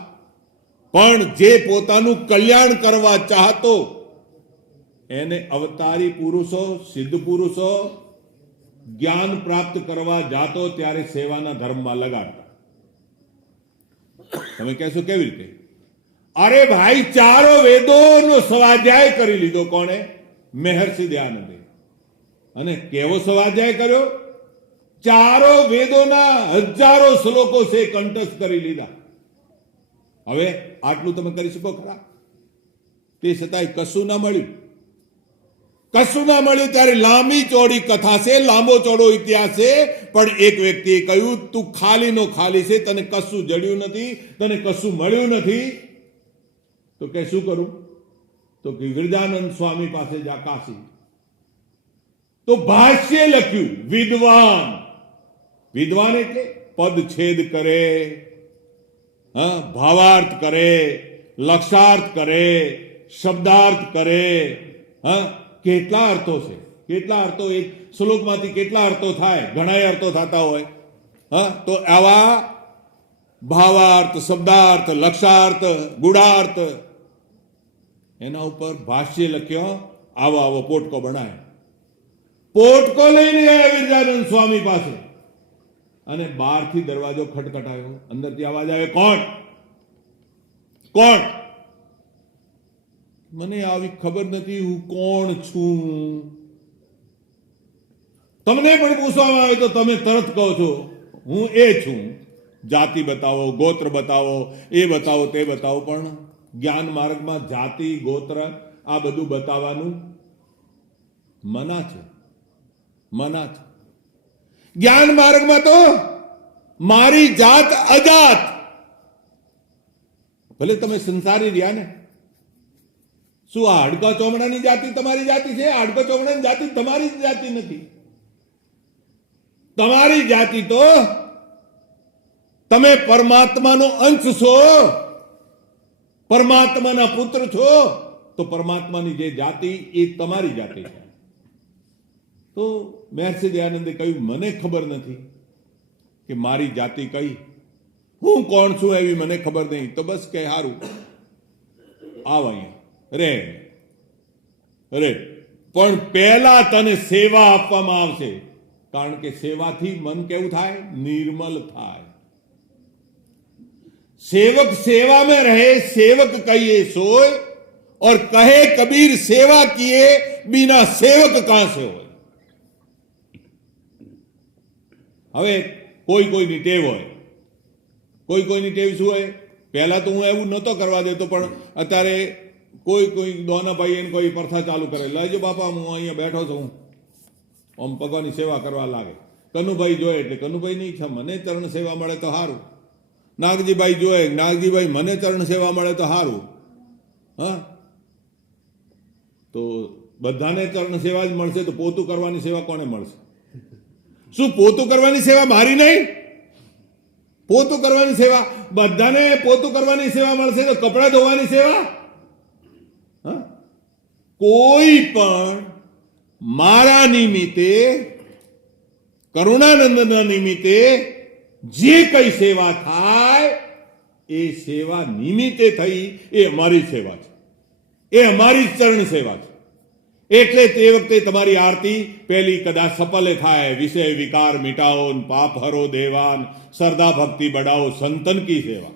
પણ જે પોતાનું કલ્યાણ કરવા ચાહતો એને અવતારી પુરુષો, સિદ્ધ પુરુષો જ્ઞાન પ્રાપ્ત કરવા જાતો ત્યારે સેવાના ધર્મમાં લગાડતા. તમે કહેશો કેવી રીતે? અરે ભાઈ, 4 વેદોનો સ્વાધ્યાય કરી લીધો. કોણે? મહર્ષિ દયાનંદે. અને કેવો સ્વાધ્યાય કર્યો? 4 વેદોના હજારો શ્લોકો છે કંઠસ્થ કરી લીધા. હવે આટલું તમે કરી શકો ખરા? તે છતાંય કશું ના મળ્યું. ત્યારે લાંબી ચોડી કથા છે, લાંબો ચોડો ઇતિહાસ છે. પણ એક વ્યક્તિએ કહ્યું, તું ખાલીનો ખાલી છે, તને કશું જડ્યું નથી, તને કશું મળ્યું નથી. તો કે શું કરું? તો ગિરજાનંદ સ્વામી પાસે જા, કાશી. તો ભાષ્ય લખ્યું. વિદ્વાન એટલે પદછેદ કરે, ભાવાર્થ કરે, લક્ષાર્થ કરે, શબ્દાર્થ કરે. કેટલા અર્થો છે, કેટલા અર્થો એક શ્લોકમાંથી કેટલા અર્થો થાય? ઘણા અર્થો થતા હોય. તો આવા ભાવાર્થ, શબ્દાર્થ, લક્ષાર્થ, ગુણાર્થ, એના ઉપર ભાષ્ય લખ્યો. આવો પોટકો બનાવ્યો. પોટકો લઈને ગયા વિરજાનંદ સ્વામી પાસે, અને બહારથી દરવાજો ખટખટાયો. અંદરથી અવાજ આવે, કોણ? મને આવી ખબર નથી હું કોણ છું. તમને પણ પૂછવામાં આવે તો તમે તરત કહો છો હું એ છું. જાતિ બતાવો, ગોત્ર બતાવો, એ બતાવો, તે બતાવો. પણ જ્ઞાન માર્ગમાં જાતિ, ગોત્ર આ બધું બતાવવાનું મના છે. જ્ઞાન માર્ગમાં તો મારી જાત અજાત. ભલે તમે સંસારી રહ્યા ને, શું આ હાડકા ચોમડાની જાતિ તમારી જાતિ છે? હાડકા ચોમડાની જાતિ તમારી જાતિ નથી. તમારી જાતિ તો તમે પરમાત્માનો અંશ છો, પરમાત્માના પુત્ર છો. તો પરમાત્માની જે જાતિ એ તમારી જાતિ છે. તો મહર્ષિ દયાનંદે કહ્યું, મને ખબર નથી કે મારી જાતિ કઈ, હું કોણ છું એવી મને ખબર નહીં. તો બસ કે હારું, આવ અહીંયા રે. પણ પહેલા તને સેવા આપવામાં આવશે. કારણ કે સેવાથી મન કેવું થાય? નિર્મલ થાય. सेवक सेवा में रहे, सेवक कहिए सोए, और कहे कबीर सेवा किए बिना सेवक कहां से होए. હવે કોઈની ટેવ હોય, કોઈની ટેવ શું હોય? પહેલા તો હું એવું નહોતો કરવા દેતો, પણ અત્યારે કોઈ દોનાભાઈ એને કોઈ પ્રથા ચાલુ કરે, લેજો બાપા હું અહીંયા બેઠો છું, આમ ભગવાનની સેવા કરવા લાગે. કનુભાઈ જોયે એટલે કનુભાઈ ની ઈચ્છા, મને ચરણ સેવા મળે તો સારું. નાગજીભાઈ જોયે, નાગજીભાઈ મને ચરણ સેવા મળે તો સારું. તો બધાને ચરણ સેવા જ મળશે તો પોતું કરવાની સેવા કોને મળશે? શું પોતું કરવાની સેવા મારી નહીં? પોતું કરવાની સેવા બધાને પોતું કરવાની સેવા મળશે તો કપડાં ધોવાની સેવા? હા? કોઈ પણ મારા નિમિત્તે, કરુણાનંદના નિમિત્તે જે કઈ સેવા થાય એ સેવા નિમિત્તે થઈ એ અમારી સેવા છે, એ અમારી ચરણ સેવા છે. એટલે તે વખતે તમારી આરતી પહેલી કદાચ સફલે થાય, વિષય વિકાર મિટાઓ, પાપ હરો દેવાન, શ્રદ્ધા ભક્તિ બડાઓ, સંતન કી સેવા.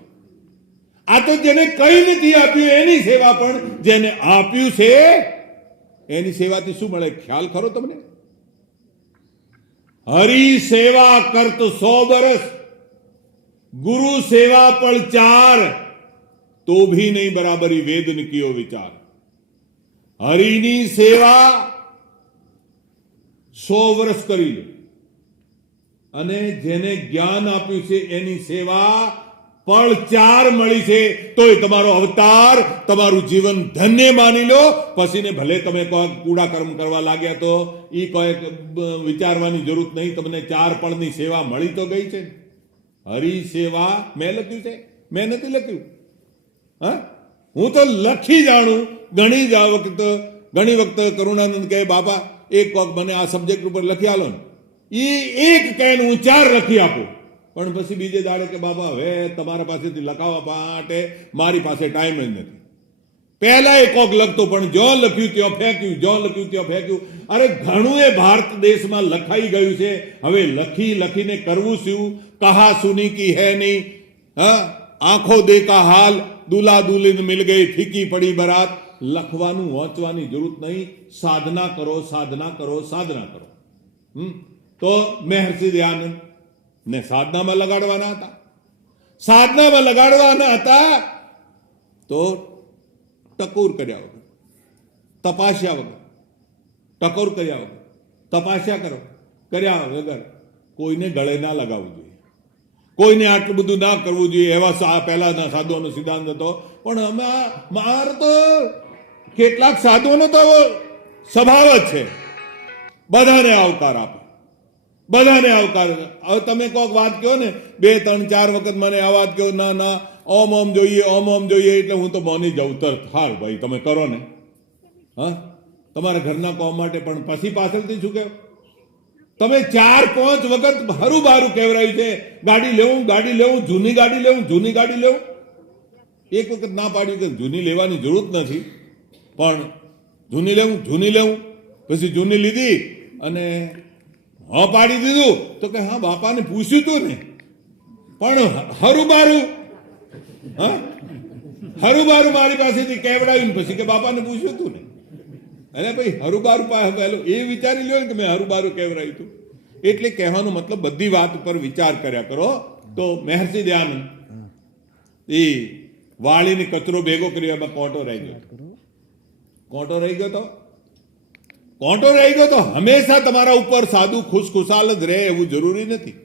આ તો જેને કઈ નથી આપ્યું એની સેવા, પણ જેને આપ્યું છે એની સેવાથી શું મળે ખ્યાલ ખરો તમને? હરી સેવા કરત 100 બરસ, ગુરુ સેવા પણ 4, તો ભી નહીં બરાબરી વેદ ન કિયો વિચાર. હરિની સેવા 100 વર્ષ કરી લો, અને જેને જ્ઞાન આપ્યું છે એની સેવા પણ 4 મળી છે, તોય તમારો અવતાર, તમારું જીવન ધન્ય માની લો. પછીને ભલે તમે કોઈ કૂડા કર્મ કરવા લાગ્યા તો એ કોઈ વિચારવાની જરૂર નહીં, તમને 4 પળની સેવા મળી તો ગઈ છે. હરિ સેવા મેં લખ્યું છે, મેં નથી લખ્યું. હા, હું તો લખી જાણું. ઘણી વખત કરુણાનંદ કહે બાપા એક વખત મને આ સબ્જેક્ટ ઉપર લખી આલો ને, એ એક કહે હું 4 લખી આપું, પણ પછી બીજે દાડે કે બાપા હવે તમારા પાસેથી લખાવવા માટે મારી પાસે ટાઈમ જ નથી. પહેલા એક કોક લખતો, પણ જો લખ્યું ત્યાં ફેંક્યું, જો લખ્યું ત્યાં ફેંક્યું. અરે ઘણું એ ભારત દેશમાં લખાઈ ગયું છે. હવે લખીને કરવું શું? કહા સુની કી હે નહીં, હા, આંખો દેખા હાલ, દુલ્હા દુલ્હન મિલ ગઈ, ફીકી પડી બરાત. લખવાનું વાંચવાની જરૂર નહીં. સાધના કરો, સાધના કરો, સાધના કરો. તો મહર્ષિ દયાનંદ ને સાધનામાં લગાડવાના હતા. સાધનામાં લગાડવાના હતા તો ટકોર કર્યા વગર, તપાસ્યા વગર, ટકોર કર્યા વગર, તપાસ્યા કર્યા વગર કોઈને ગળે ના લગાવવું જોઈએ, કોઈને આટલું બધું ના કરવું જોઈએ. એવા પહેલાના સાધુઓનો સિદ્ધાંત હતો. પણ મારે તો કેટલાક સાધુઓનો તો સ્વભાવ જ છે બધાને આવકાર આપે, બધાને આવકાર. હવે તમે કોઈક વાત કહો ને 2 3 4 વખત મને આ વાત કહો, ના ઓમ જોઈએ, ઓમ જોઈએ, એટલે હું તો મોની જાઉં તરત. હાલ ભાઈ તમે કરો ને, હા, તમારા ઘરના કોમ માટે. પણ પછી પાછળથી શું કહેવું? તમે 4 5 વખત હરું બારું કહેવરાયું છે ગાડી લેવું, જૂની ગાડી લેવું. એક વખત ના પાડ્યું કે જૂની લેવાની જરૂર નથી, પણ જૂની લેવું. પછી જૂની લીધી અને હા પાડી દીધું તો કે હા બાપાને પૂછ્યું તું ને, પણ હરું બારું મારી પાસેથી કેવડાવ્યું, પછી કે બાપાને પૂછ્યું તું ને. અરે ભાઈ હરું બારું પહેલો એ વિચારી લ્યો ને કે મેં હરું બારું કેવડાવ્યું હતું. એટલે કહેવાનો મતલબ બધી વાત ઉપર વિચાર કર્યા કરો. તો મહર્ષિ દયાનંદ એ વાળીને કચરો ભેગો કર્યો, એમાં કોંટો રહી ગયો તો હંમેશા તમારા ઉપર સાદું ખુશખુશાલ જ રહે એવું જરૂરી નથી.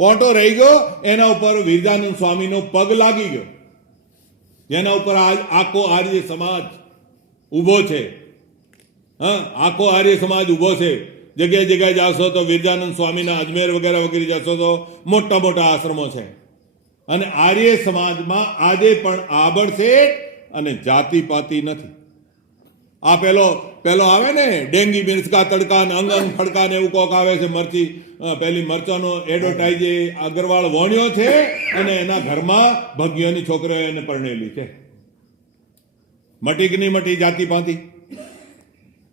કોંટો રહી ગયો, એના ઉપર વિરજાનંદ સ્વામીનો પગ લાગી ગયો, જેના ઉપર આખો આર્ય સમાજ ઊભો છે. હા, આખો આર્ય સમાજ ઊભો છે. જગ્યાએ જાશો તો વિરજાનંદ સ્વામીના અજમેર વગેરે જશો તો મોટા મોટા આશ્રમો છે. અને આર્ય સમાજમાં આજે પણ આબડશેઠ અને જાતિપાતિ નથી. આ પેલો આવે ને ડેંગી મિર્ચકા તડકા ને અંગ ખડકા ને એવું કોક આવે છે. પેલી મરચાનો એડવર્ટાઇઝ અગ્રવાલ વણ્યો છે અને એના ઘરમાં ભગીઓની છોકરીઓ એને પરણેલી છે. મટી કે નહીં મટી જાતિપાતિ?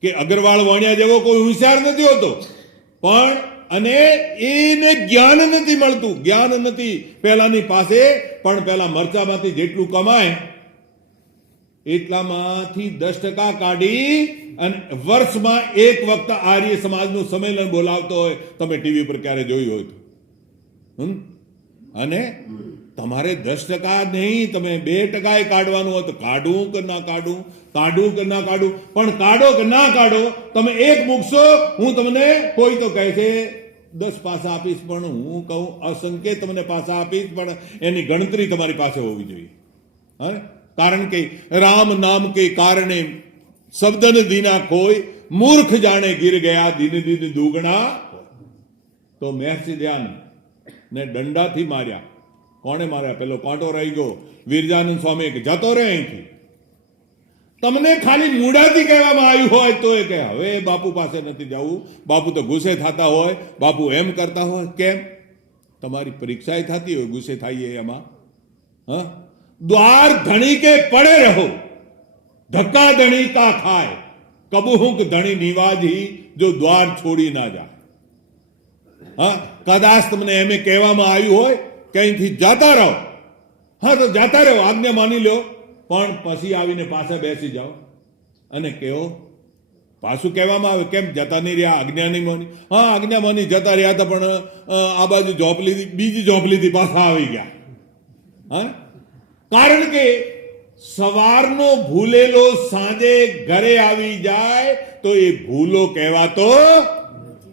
કે અગ્રવાલ વણ્યા જેવો કોઈ હોશિયાર નથી હોતો, પણ અને એને જ્ઞાન નથી મળતું. જ્ઞાન નથી પેલાની પાસે, પણ પેલા મરચામાંથી જેટલું કમાય એટલામાંથી 10% કાઢી અને વર્ષમાં એક વખત આર્ય સમાજનું સંમેલન બોલાવતો હોય. તમે ટીવી પર ક્યારે જોયું હોય તો. અને તમારે 10% નહીં, તમે 2% કાઢવાનું હોય તો કાઢું કે ના કાઢું, પણ કાઢો કે ના કાઢો, તમે એક મૂકશો. હું તમને કોઈ તો કહે છે 10 પાસા આપીશ, પણ હું કહું અસંખ્ય તમને પાસા આપીશ, પણ એની ગણતરી તમારી પાસે હોવી જોઈએ. હા, કારણ કે રામ નામ કે કારણે શબ્દન દીના કોઈ, મૂર્ખ જાણે ગીર ગયા દિન દિન દુગણા. તો મહેર્ષિ ધ્યાન ને દંડાથી માર્યા. કોણે માર્યા? પેલો કાંટો રહી ગયો વિરજાનંદ સ્વામી કે જતો રહે અહીંથી. તમને ખાલી મૂડાથી કહેવામાં આવ્યું હોય તો એ કે હવે બાપુ પાસે નથી જવું, બાપુ તો ગુસ્સે થતા હોય, બાપુ એમ કરતા હોય. કેમ? તમારી પરીક્ષા થતી હોય, ગુસ્સે થઈએ એમાં. હા, દ્વાર ધણી કે પડે રહો, ધક્કા ધણી કા ખાય, કબુહુક ધણી નિવાજી જો દ્વાર છોડી ના જાય. હા, કદાચ તમને એમ કહેવામાં આવ્યું હોય કે અહીંથી જાતા રહો, હા તો જાતા રહો, આજ્ઞા માની લો, પણ પછી આવીને પાછા બેસી જાઓ અને કહો. પાછું કહેવામાં આવે કેમ જતા નહીં રહ્યા? આજ્ઞા નહીં માની. હા, આજ્ઞા માની જતા રહ્યા હતા, પણ આ બાજુ ઝોપલીથી બીજી ઝોપલીથી પાછા આવી ગયા. હા, કારણ કે સવારનો ભૂલેલો સાંજે ઘરે આવી જાય તો એ ભૂલો કહેવાતો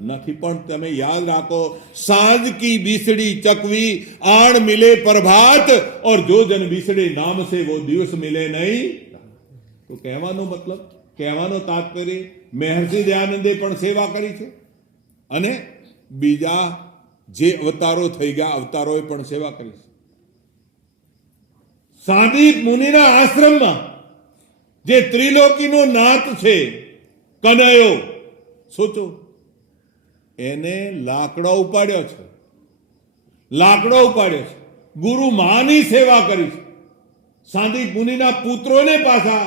નથી. પણ તમે યાદ રાખો, સાંજ કી બીસડી ચકવી આણ મિલે પ્રભાત और जो जन बीसड़े नाम से वो दिवस मिले नहीं. તો કહેવાનો મતલબ, કહેવાનો તાત્પર્ય, મહેર્ષિ દયાનંદે પણ સેવા કરી છે અને બીજા જે અવતારો થઈ ગયા અવતારોએ પણ સેવા કરી છે. સાદિક મુનિના આશ્રમમાં જે ત્રિલોકીનો નાથ છે કનૈયો, સોચો, એને લાકડો ઉપાડ્યો છે, લાકડો ઉપાડ્યો છે, ગુરુ માની સેવા કરી છે. સાદિક મુનિના પુત્રોને પાછા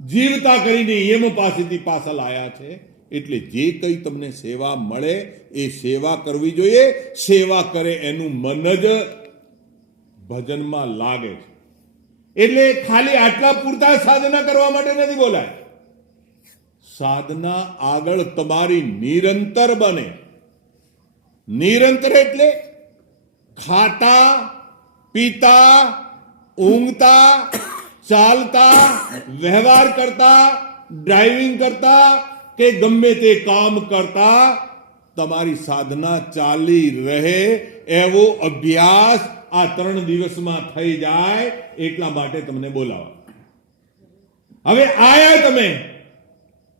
જીવતા કરીને એમ પાસેથી પાછા લાયા છે. એટલે જે કંઈ તમને સેવા મળે એ સેવા કરવી જોઈએ. સેવા કરે એનું મન જ ભજનમાં લાગે છે. એટલે ખાલી આટલા પૂરતા સાધના કરવા માટે નથી બોલાય. સાધના આગળ તમારી નિરંતર બને. નિરંતર એટલે ખાતા પીતા ઊંઘતા ચાલતા વ્યવહાર કરતા ડ્રાઇવિંગ કરતા કે ગમે તે કામ કરતા તમારી સાધના ચાલી રહે એવો અભ્યાસ આ 3 દિવસમાં થઈ જાય, એટલા માટે તમને બોલાવા. હવે આયા તમે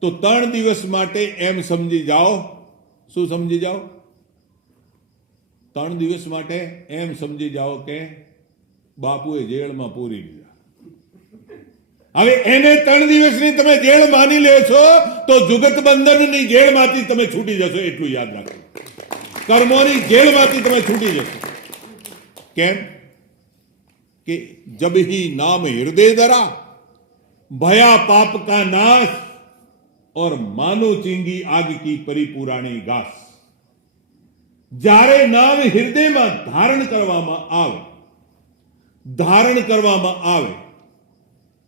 તો 3 દિવસ માટે એમ સમજી જાઓ. શું સમજી જાઓ? 3 દિવસ માટે એમ સમજી જાઓ કે બાપુએ જેલમાં પૂરી દીધા. હવે એને 3 દિવસની તમે જેલ માની લે છો તો જુગત બંધનની જેલમાંથી તમે છૂટી જશો, એટલું યાદ રાખો. કર્મોની જેલમાંથી તમે છૂટી જશો. કેમ? कि जब ही नाम हृदय धरा भया पाप का नाश और मानो चिंगी आग की परिपुराणी घास. જ્યારે નામ હૃદયમાં ધારણ કરવામાં આવે, ધારણ કરવામાં આવે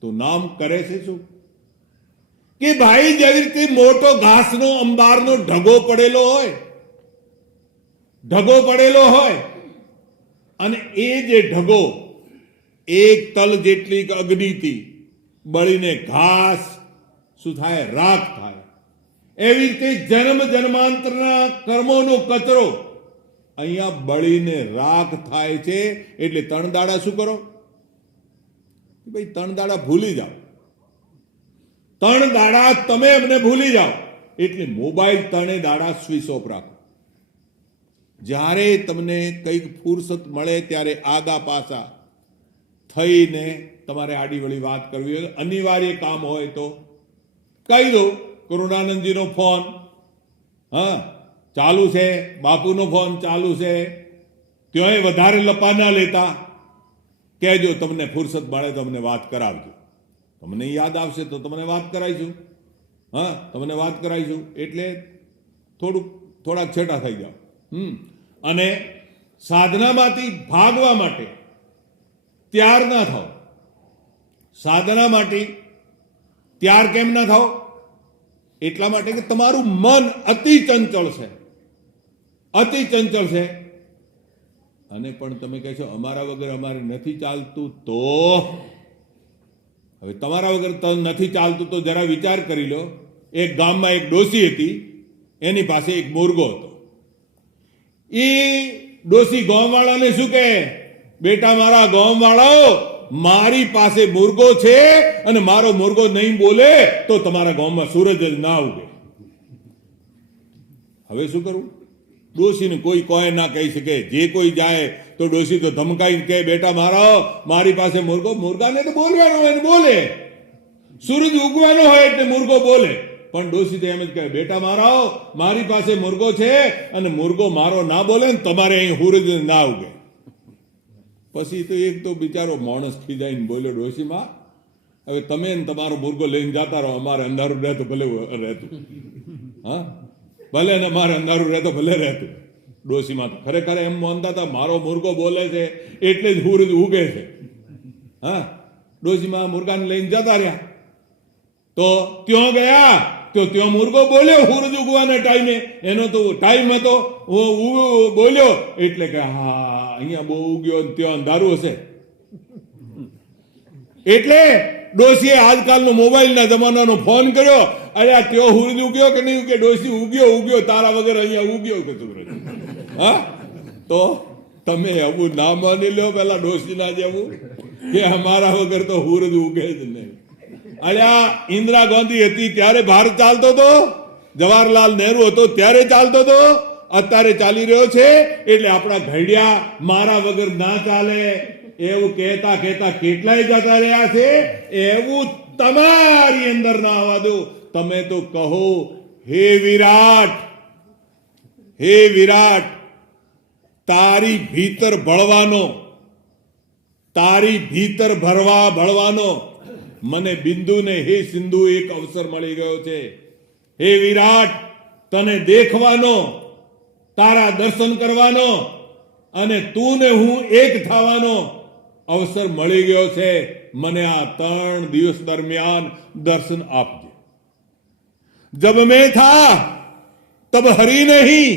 તો નામ કરે છે શું? કે ભાઈ જેવી રીતે મોટો ઘાસનો અંબારનો ઢગો પડેલો હોય, ઢગો પડેલો હોય અને એ જે ઢગો એક તલ જેટલી અગ્નિથી બળીને ઘાસ શું થાય? રાખ થાય. એવી રીતે જન્મ જન્માંતરના કર્મોનો કચરો અહીંયા બળીને રાખ થાય છે. એટલે 3 દાડા શું કરો? ભાઈ 3 દાડા ભૂલી જાઓ. 3 દાડા તમે એમને ભૂલી જાઓ. એટલે મોબાઈલ 3 દાડા સ્વિચ ઓફ રાખો. જ્યારે તમને કંઈક ફુરસત મળે ત્યારે આગા પાછા થઈને તમારે આડીવળી વાત કરવી હોય, અનિવાર્ય કામ હોય તો કહી દો. કરુણાનંદજીનો ફોન હા ચાલુ છે, બાપુનો ફોન ચાલુ છે, ત્યાંય વધારે લપા ના લેતા. કહેજો તમને ફુરસત મળે તો અમને વાત કરાવજો. તમને યાદ આવશે તો તમને વાત કરાવીશું. હા, તમને વાત કરાવીશું. એટલે થોડાક છેટા થઈ જાઓ. અને સાધનામાંથી ભાગવા માટે ત્યાર ના થાવ. સાધના માટે ત્યાર કેમ ના થાવ? એટલા માટે કે તમારું મન અતિ ચંચળ છે, અતિ ચંચળ છે. અને પણ તમે કહેશો અમારા વગર અમારે નથી ચાલતું. તો હવે તમારા વગર નથી ચાલતું તો જરા વિચાર કરી લો. એક ગામમાં એક ડોસી હતી, એની પાસે એક મુર્ગો હતો. એ ડોસી ગામવાળાને શું કહે? બેટા મારા ગામવાળાઓ, મારી પાસે મુર્ગો છે અને મારો મુર્ગો નહીં બોલે તો તમારા ગામમાં સૂરજ જ ના ઉગે. હવે શું કરવું? ડોશીને કોઈ ના કહી શકે. જે કોઈ જાય તો ડોશી તો ધમકાઈને કહે, બેટા મારા મારી પાસે મુર્ગો. મુર્ગાને તો બોલવાનો હોય ને બોલે. સૂરજ ઉગવાનો હોય એટલે મુર્ગો બોલે. પણ ડોશી તો એમ જ કહે, બેટા મારા મારી પાસે મુર્ગો છે અને મુર્ગો મારો ના બોલે ને તમારે અહીં સૂરજ ના ઉગે. પછી તો એક તો બિચારો માણસ ખીજાઈને બોલ્યો, ડોશીમાં હવે તમે ને તમારો મુર્ગો લઈને જતા રહો, અમારે અંધારું રહેતું ભલે રહેતું. હા ભલે ને મારે અંધારું રહેતો ભલે રહેતું. ડોશીમાં તો ખરેખર એમ માનતા હતા મારો મુર્ગો બોલે છે એટલે જ સૂરજ ઉગે છે. હા ડોશીમાં મુર્ગાને લઈને જતા રહ્યા તો ત્યાં ગયા તો ત્યાં મુર્ગો બોલ્યો સૂરજ ઉગવાના ટાઈમે. એનો તો ટાઈમ હતો, બોલ્યો એટલે કે હા અહીંયા બહુ ઉગ્યો ત્યાં અંધારું હશે. એટલે ડોશીએ આજકાલનો મોબાઈલના જમાનાનો ફોન કર્યો, અરે ત્યાં સૂરજ ઉગ્યો કે નહીં ઉગ્યો? ડોશી ઉગ્યો તારા વગર અહીંયા ઉગ્યો કે સૂરજ. હા તો તમે આવું ના માની લો પેલા ડોશીના જેવું કે અમારા વગર તો સૂરજ ઉગે જ નહીં. અલ્યા ઇન્દિરા ગાંધી હતી ત્યારે ભારત ચાલતો હતો, જવાહરલાલ નહેરુ હતો ત્યારે ચાલતો હતો, અત્યારે ચાલી રહ્યો છે. એટલે આપણા ઘડિયા મારા વગર ના ચાલે એવું કહેતા કહેતા કેટલાય જતા રહ્યા છે. એવું તમારી અંદર ના આવવા દો. તમે તો કહો, હે વિરાટ તારી ભીતર ભળવાનો, તારી ભીતર ભળવાનો મને બિંદુને હે સિંધુ એક અવસર મળી ગયો છે. હે વિરાટ તને દેખવાનો, તારા દર્શન કરવાનો અને તું ને હું એક થવાનો અવસર મળી ગયો છે. મને આ 3 દિવસ દરમિયાન દર્શન આપજે. જબ મેં થા તબ હરી નહીં,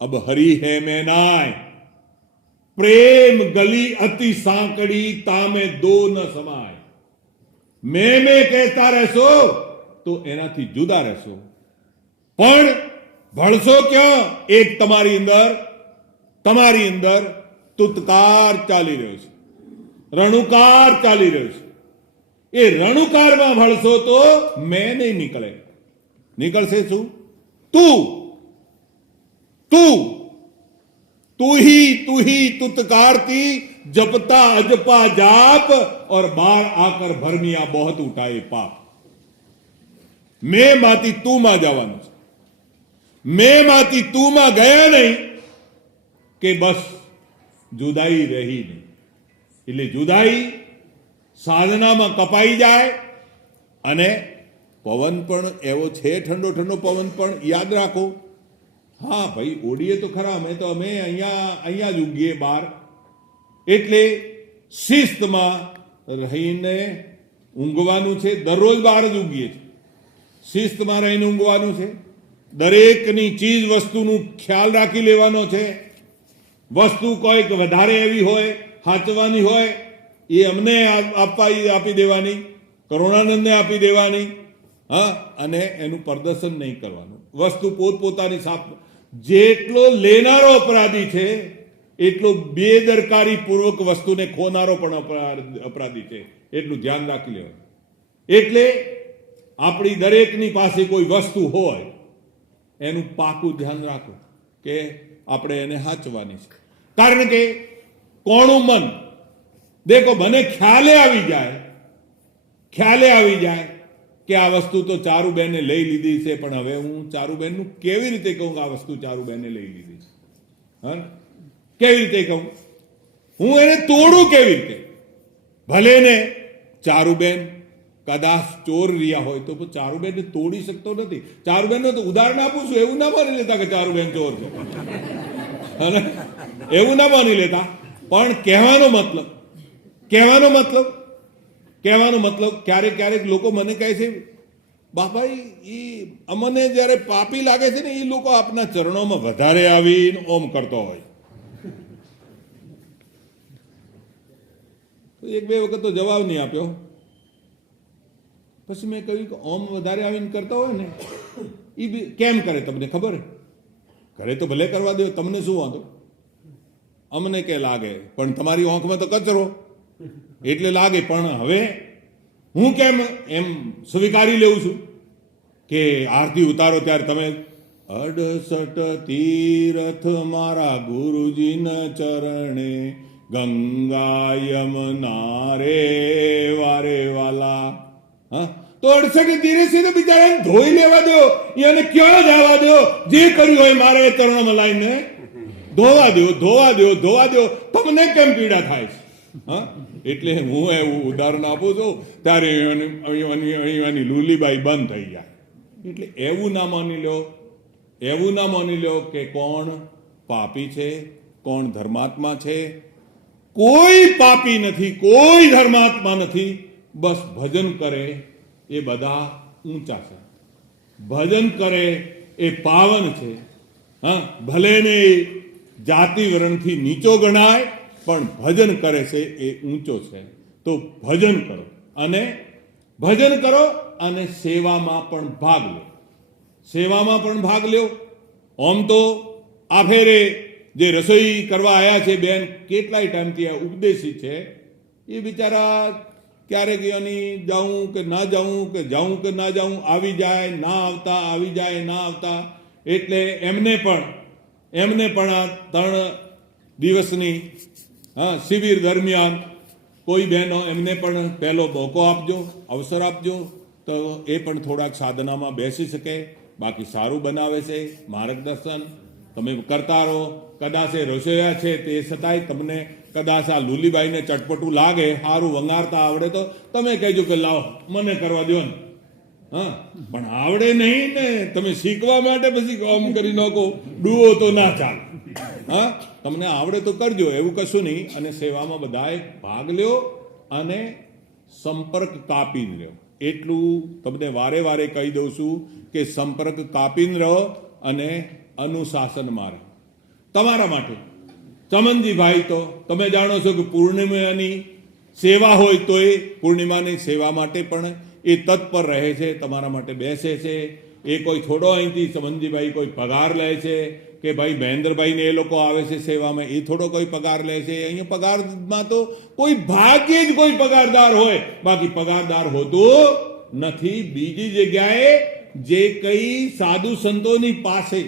અબ હરી હૈ મેં નાય. પ્રેમ ગલી અતિ સાંકડી તામે દો ન સમાય. મેં કહેતા રહેશો તો એનાથી જુદા રહેશો, પણ ભળશો ક્યાં? એક તમારી અંદર તુતકાર ચાલી રહ્યો છે, રણુકાર ચાલી રહ્યો છે. એ રણુકારમાં ભળશો તો મેં નહીં નીકળે. નીકળશે શું? तू ही तुतकारती जपता अजपा जाप और बार आकर भरमिया बहुत उठाए पाप. મેં માંથી તું માં જવાનું છે. મેં માંથી તું માં ગયા નહીં કે બસ જુદાઈ રહી નહીં. એટલે જુદાઈ સાધનામાં કપાઈ જાય. અને પવન પણ એવો છે, ઠંડો પવન પણ યાદ રાખો. હા ભાઈ ઓડીએ તો ખરા, અમે અહીંયા જ ઉગીએ બહાર. એટલે શિસ્તમાં રહીને ઊંઘવાનું છે. દરરોજ બહાર જ ઉગીએ છીએ. શિસ્તમાં રહીને ઊંઘવાનું છે. દરેકની ચીજ વસ્તુનું ખ્યાલ રાખી લેવાનો છે. વસ્તુ કોઈક વધારે એવી હોય, સાચવાની હોય, એ અમને આપી દેવાની, કરુણાનંદને આપી દેવાની. હા અને એનું પ્રદર્શન નહીં કરવાનું. વસ્તુ પોતપોતાની સાફ. જેટલો લેનારો અપરાધી છે એટલો બેદરકારી પૂર્વક વસ્તુને ખોનારો પણ અપરાધી છે. એટલું ધ્યાન રાખી લેવાનું. એટલે આપણી દરેકની પાસે કોઈ વસ્તુ હોય એનું પાકું ધ્યાન રાખો કે આપણે એને સાચવાની છે. કારણ કે કોણું મન દેખો, મને ખ્યાલે આવી જાય કે આ વસ્તુ તો ચારુબેને લઈ લીધી છે, પણ હવે હું ચારુબેનનું કેવી રીતે કહું કે આ વસ્તુ ચારુબેને લઈ લીધી છે? હા કેવી રીતે કહું? હું એને તોડું કેવી રીતે? ભલે ને ચારુબેન કદાચ ચોર રહ્યા હોય તો ચારુબેનને તોડી શકતો નથી. ચારુબેનને તો ઉદાહરણ આપું છું, એવું ના માની લેતા કે ચારુબેન ચોર છે, એવું ના માની લેતા. પણ કહેવાનો મતલબ ક્યારેક લોકો મને કહે છે, બાપાઈ એ અમને જ્યારે પાપી લાગે છે ને એ લોકો આપના ચરણોમાં વધારે આવીને ઓમ કરતો હોય. એક બે વખત તો જવાબ નહીં આપ્યો. પછી મેં કહ્યું કે ઓમ વધારે આવીને કરતા હોય ને એ કેમ કરે તમને ખબર? ઘરે તો ભલે કરવા દો, તમને શું વાંધો? અમને કે લાગે, પણ તમારી આંખમાં તો કચરો એટલે લાગે. પણ હવે હું કેમ એમ સ્વીકારી લેવું છું કે આરતી ઉતારો ત્યારે તમે 68 તીરથ મારા ગુરુજીના ચરણે, ગંગા યમુના રે વારે વાલા. હા, તો 68 તીરથ છે તો બિચારાને ધોઈ લેવા દો, એને ક્યાં જવા દો, જે કર્યું હોય મારે ચરણોમાં લાઈને ધોવા દો, ધોવા દો, ધોવા દો. તમને કેમ પીડા થાય છે? હા, એટલે હું એવું ઉદાહરણ આપું છું ત્યારે એની લુલીબાઈ બંધ થઈ જાય. એટલે એવું ના માની લો, એવું ના માની લો કે કોણ પાપી છે, કોણ ધર્માત્મા છે. કોઈ પાપી નથી, કોઈ ધર્માત્મા નથી. બસ ભજન કરે એ બધા ઊંચા છે, ભજન કરે એ પાવન છે. હા, ભલે ને જાતિ વર્ણથી નીચો ગણાય પણ ભજન કરે છે એ ઊંચો છે. તો ભજન કરો અને ભજન કરો અને સેવામાં પણ ભાગ લો, સેવામાં પણ ભાગ લ્યો. આમ તો આ ફેરે જે રસોઈ કરવા આવ્યા છે બેન, કેટલાય ટાઈમથી આ ઉપદેશી છે, એ બિચારા ક્યારેક એની જાઉં કે ના જાઉં, કે જાઉં કે ના જાઉં, આવી જાય ના આવતા, આવી જાય ના આવતા. એટલે એમને પણ આ 3 દિવસની શિબિર દરમિયાન કોઈ બહેનો એમને પણ પહેલો મોકો આપજો, અવસર આપજો, તો એ પણ થોડાક સાધનામાં બેસી શકે. બાકી સારું બનાવે છે, માર્ગદર્શન તમે કરતા રહો. કદાચ એ રસોઈયા છે તે છતાંય તમને કદાચ આ લુલીબાઈને ચટપટું લાગે, સારું વંગારતા આવડે તો તમે કહેજો કે લાવો મને કરવા દો ને. હા, પણ આવડે નહીં ને તમે શીખવા માટે પછી કામ કરી નાખો, ડૂવો તો ના ચાલે. હા, તમને આવડે તો કરજો, એવું કશું નહીં. અને સેવામાં બધાએ ભાગ લ્યો અને સંપર્ક કાપીને રહ્યો. એટલું તમને વારે વારે કહી દઉં છું કે સંપર્ક કાપીને રહો અને અનુશાસનમાં રહો. તમારા માટે ચમનજીભાઈ તો તમે જાણો છો કે પૂર્ણિમાની સેવા હોય તો એ પૂર્ણિમાની સેવા માટે પણ એ તત્પર રહે છે, તમારા માટે બેસે છે. એ કોઈ થોડો અહીંથી ચમનજીભાઈ કોઈ પગાર લે છે કે ભાઈ મહેન્દ્રભાઈને એ લોકો આવે છે સેવામાં, એ થોડો કોઈ પગાર લે છે. અહીંયા પગારમાં તો કોઈ ભાગ્યે જ કોઈ પગારદાર હોય, બાકી પગારદાર હોતો નથી. બીજી જગ્યાએ જે કઈ સાધુ સંતોની પાસે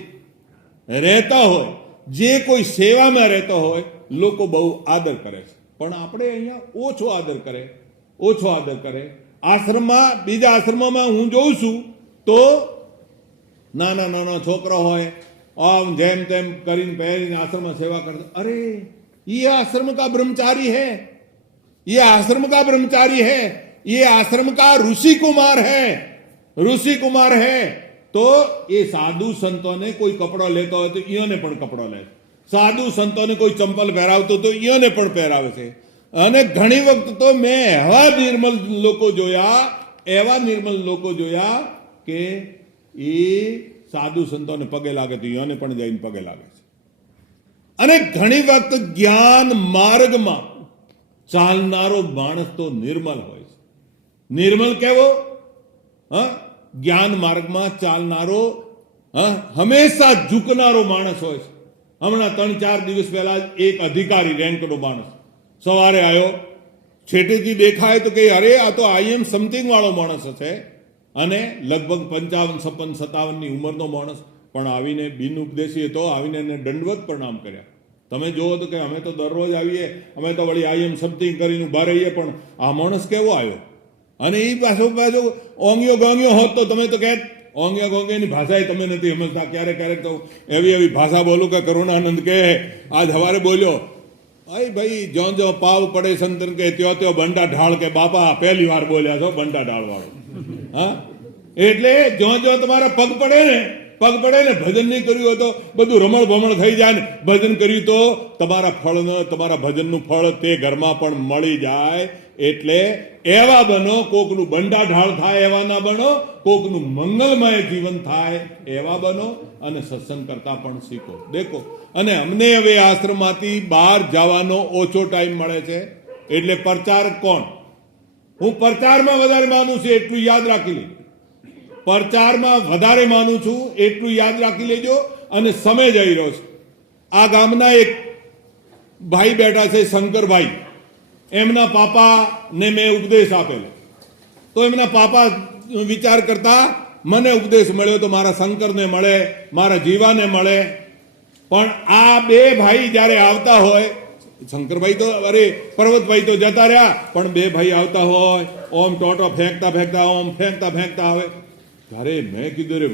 રહેતા હોય, જે કોઈ સેવામાં રહેતો હોય, લોકો બહુ આદર કરે છે. પણ આપણે અહીંયા ઓછો આદર કરે. આશ્રમમાં, બીજા આશ્રમમાં હું જોઉં છું તો નાના છોકરો હોય, આમ જેમ તેમ કરીને પહેરીને આશ્રમમાં સેવા કરતા. અરે ये आश्रम का ब्रह्मचारी है, ये आश्रम का ब्रह्मचारी है, ये आश्रम का ऋषि कुमार है. तो ये साधु संतों ने कोई कपड़ो लेता હોય તો ઈઓને પણ કપડો લે, સાધુ સંતોને કોઈ ચંપલ પહેરાવતો તો ઈઓને પણ પહેરાવે છે. અને ઘણી વખત તો મેં એવા નિર્મલ લોકો જોયા કે એ સાધુ સંતોને પગે લાગે તો ઈઓને પણ જઈને પગે લાગે છે. અને ઘણી વખત જ્ઞાન માર્ગમાં ચાલનારો માણસ તો નિર્મલ હોય છે. નિર્મલ કેવો? જ્ઞાન માર્ગમાં ચાલનારો હંમેશા ઝૂકનારો માણસ હોય છે. હમણાં 3-4 દિવસ પહેલા એક અધિકારી રેન્કનો માણસ સવારે આવ્યો, છેટેથી દેખાય તો કે અરે આ તો IM સમથિંગ વાળો માણસ છે, અને લગભગ 55-56-57 ની ઉંમરનો માણસ. પણ આવીને બિન ઉપદેશી હતો, આવીને એને દંડવત પ્રણામ કર્યા. તમે જુઓ તો કે અમે તો દરરોજ આવીએ, અમે તો વળી IM સમથિંગ કરીને ઉભા રહીએ, પણ આ માણસ કેવો આવ્યો? અને એ પાછો ઓંગ્યો ગોંગ્યો હોત તો તમે તો કહે ઓંગ્યા ગોંગ્યાની ભાષા તમે નથી સમજતા. ક્યારેક તો એવી ભાષા બોલું કે કરુણાનંદ કહે આજ સવારે બોલ્યો, ભાઈ જો પાવ પડે સંતન કે ત્યો બંડા ઢાળ, કે બાપા પહેલી વાર બોલ્યા છો બંડા ઢાળ વાળો. હા, એટલે જો તમારા પગ પડે ને ભજન નહીં કર્યું હોય તો બધું રમણ ભમણ થઈ જાય ને. ભજન કર્યું તો તમારા ભજનનું ફળ તે ઘરમાં પણ મળી જાય. એટલે એવા બનો, કોકનું બંડા ઢાળ થાય એવા ના બનો, કોકનું મંગલમય જીવન થાય એવા બનો, અને સત્સંગ કરતા પણ શીખો. દેખો, અને અમને હવે આશ્રમમાંથી બહાર જવાનો ઓછો ટાઈમ મળે છે. એટલે પ્રચારક કોણ? હું પ્રચારમાં વધારે માનું છું એટલું યાદ રાખી લેજો. પ્રચારમાં વધારે માનું છું એટલું યાદ રાખી લેજો. અને સમય જઈ રહ્યો છે. આ ગામના એક ભાઈ બેઠા છે, શંકરભાઈ. એમના પાપાને મેં ઉપદેશ આપેલો, તો એમના પાપા વિચાર કરતા મને ઉપદેશ મળ્યો તો મારા શંકરને મળે, મારા જીવાને મળે. પણ આ બે ભાઈ જ્યારે આવતા હોય, શંકરભાઈ તો અરે પર્વતભાઈ તો જતા રહ્યા, પણ બે ભાઈ આવતા હોય, ઓમ ટોટો ફેંકતા ફેંકતા ઓમ ફેંકતા ફેંકતા આવે. ત્યારે મેં કીધું રે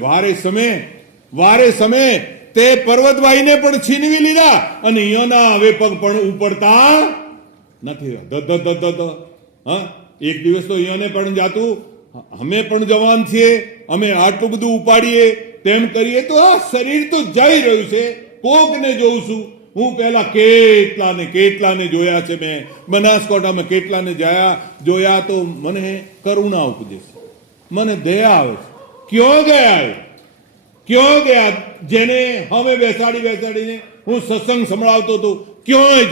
વારે સમય તે પર્વતભાઈને પણ છીનવી લીધા અને અહીંયાના હવે પગ પણ ઉપડતા નથી. હા, એક દિવસ તો અહીંયાને પણ જાતું, અમે પણ જવાન છીએ, અમે આટલું બધું ઉપાડીએ તેમ કરીએ તો આ શરીર તો જઈ રહ્યું છે. કોકને જોઉં છું, હું પહેલા કેટલાને જોયા છે, મેં બનાસકાંઠામાં કેટલાને જોયા તો મને કરુણા ઉપજે છે, મને દયા આવે છે. ક્યાં ગયા જેને હવે બેસાડીને હું સત્સંગ સંભળાવતો હતો, ક્યાંય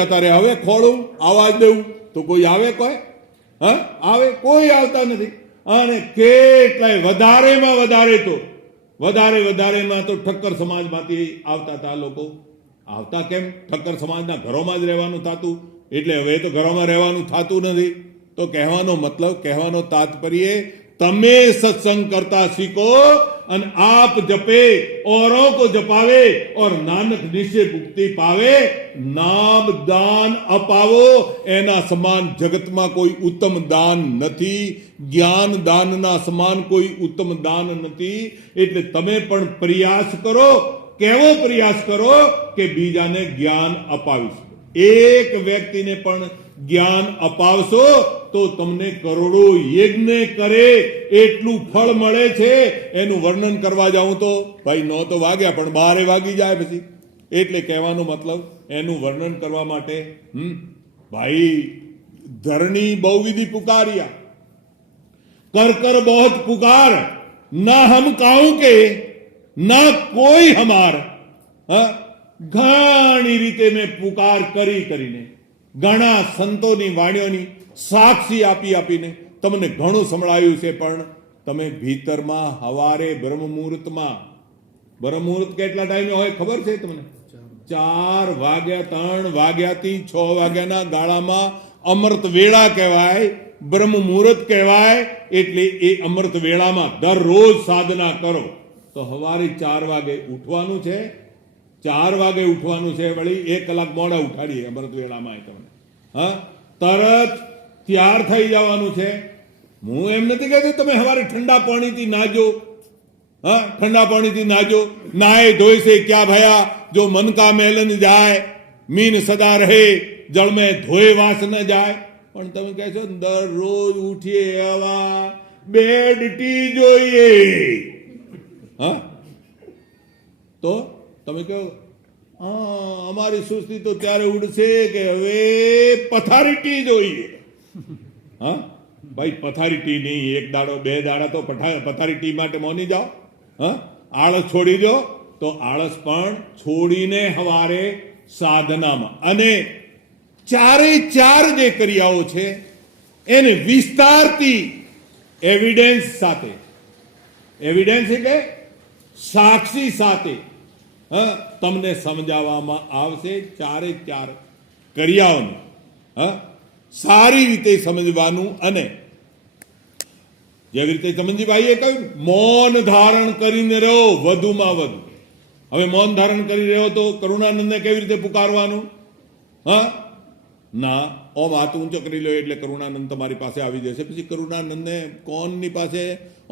જતા રહે. હવે ખોળું આવાજ દેવું તો કોઈ આવે? આવે? કોઈ આવતા નથી. અને કેટલાય વધારેમાં તો ઠક્કર સમાજમાંથી આવતા હતા લોકો. આવતા કેમ? ઠક્કર સમાજના ઘરોમાં જ રહેવાનું થતું, એટલે હવે તો ઘરોમાં રહેવાનું થતું નથી. તો કહેવાનો તાત્પર્ય, તમે સત્સંગ કરતા सीखो અને आप जपे औरों को जपावे और नानक निश्चय मुक्ति पावे. नाम दान અપાવો, એના સમાન જગતમાં કોઈ ઉત્તમ દાન નથી. જ્ઞાન દાનના સમાન કોઈ ઉત્તમ દાન નથી. એટલે તમે પણ પ્રયાસ કરો. કેવો પ્રયાસ કરો કે બીજાને જ્ઞાન અપાવીશું. એક વ્યક્તિને પણ જ્ઞાન અપાવશો તો તમને કરોડો યજ્ઞ કરે એટલું ફળ મળે છે. એનું વર્ણન કરવા જાઉં તો ભાઈ 9 તો વાગ્યા, પણ 12 વાગી જાય પછી. એટલે કહેવાનો મતલબ, એનું વર્ણન કરવા માટે ભાઈ ધરણી બહુવિધિ પુકારિયા, कर बहुत पुकार, ना हम काऊ के ना કોઈ હમાર. ઘણી રીતે મેં પુકાર કરીને, ઘણા સંતોની વાણીઓની સાક્ષી આપીને તમને ઘણું સંભળાયું છે. પણ તમે ભીતરમાં હવારે બ્રહ્મ મુહૂર્ત કેટલા ટાઈમે હોય ખબર છે તમને? 4 વાગ્યા, 3 વાગ્યાથી 6 વાગ્યાના ગાળામાં અમૃત વેળા કહેવાય, બ્રહ્મ મુહૂર્ત કહેવાય. એટલે એ અમૃત વેળામાં દરરોજ સાધના કરો તો સવારે 4 વાગે ઉઠવાનું છે. 4 વાગે ઉઠવાનું છે. વળી 1 કલાક મોડા ઉઠાડીએ અમૃત વેળામાં તમને. તરત તૈયાર થઈ જવાનું છે. હું એમ નથી કહેતો તમે સવારે ઠંડા પાણીથી નાજો, ठंडा पानी थी नाजो. नहाए धोए से क्या भया, जो मन का मेलन जाए, मीन सदा रहे, जल में धोए वास न जाए. પણ તમે કહેશો દરરોજ ઉઠીએ આવા બેડ ટી જોઈએ, તો તમે કહો અમારી સુસ્તી તો ત્યારે ઉડશે કે હવે પથારી ટી જોઈએ. ભાઈ પથારી ટી નહીં, 1 દાડો 2 દાડા તો પથારી ટી માટે મોની જાઓ. આળસ છોડી દો તો આળસ પણ છોડીને હવારે સાધનામાં, અને 4 જે ક્રિયાઓ છે એને વિસ્તારથી એવિડન્સ સાથે, એવિડન્સ એટલે સાક્ષી સાથે તમને સમજાવવામાં આવશે. 4 ક્રિયાઓને સારી રીતે સમજવાનું. અને જેવી રીતે ચમનજીભાઈએ કહ્યું, મૌન ધારણ કરીને રહ્યો વધુમાં વધુ. હવે મૌન ધારણ કરી રહ્યો તો કરુણાનંદને કેવી રીતે પુકારવાનું? ના, ઓમ હાથ ઊંચો કરી લો એટલે કરુણાનંદ તમારી પાસે આવી જશે. પછી કરુણાનંદને કોનની પાસે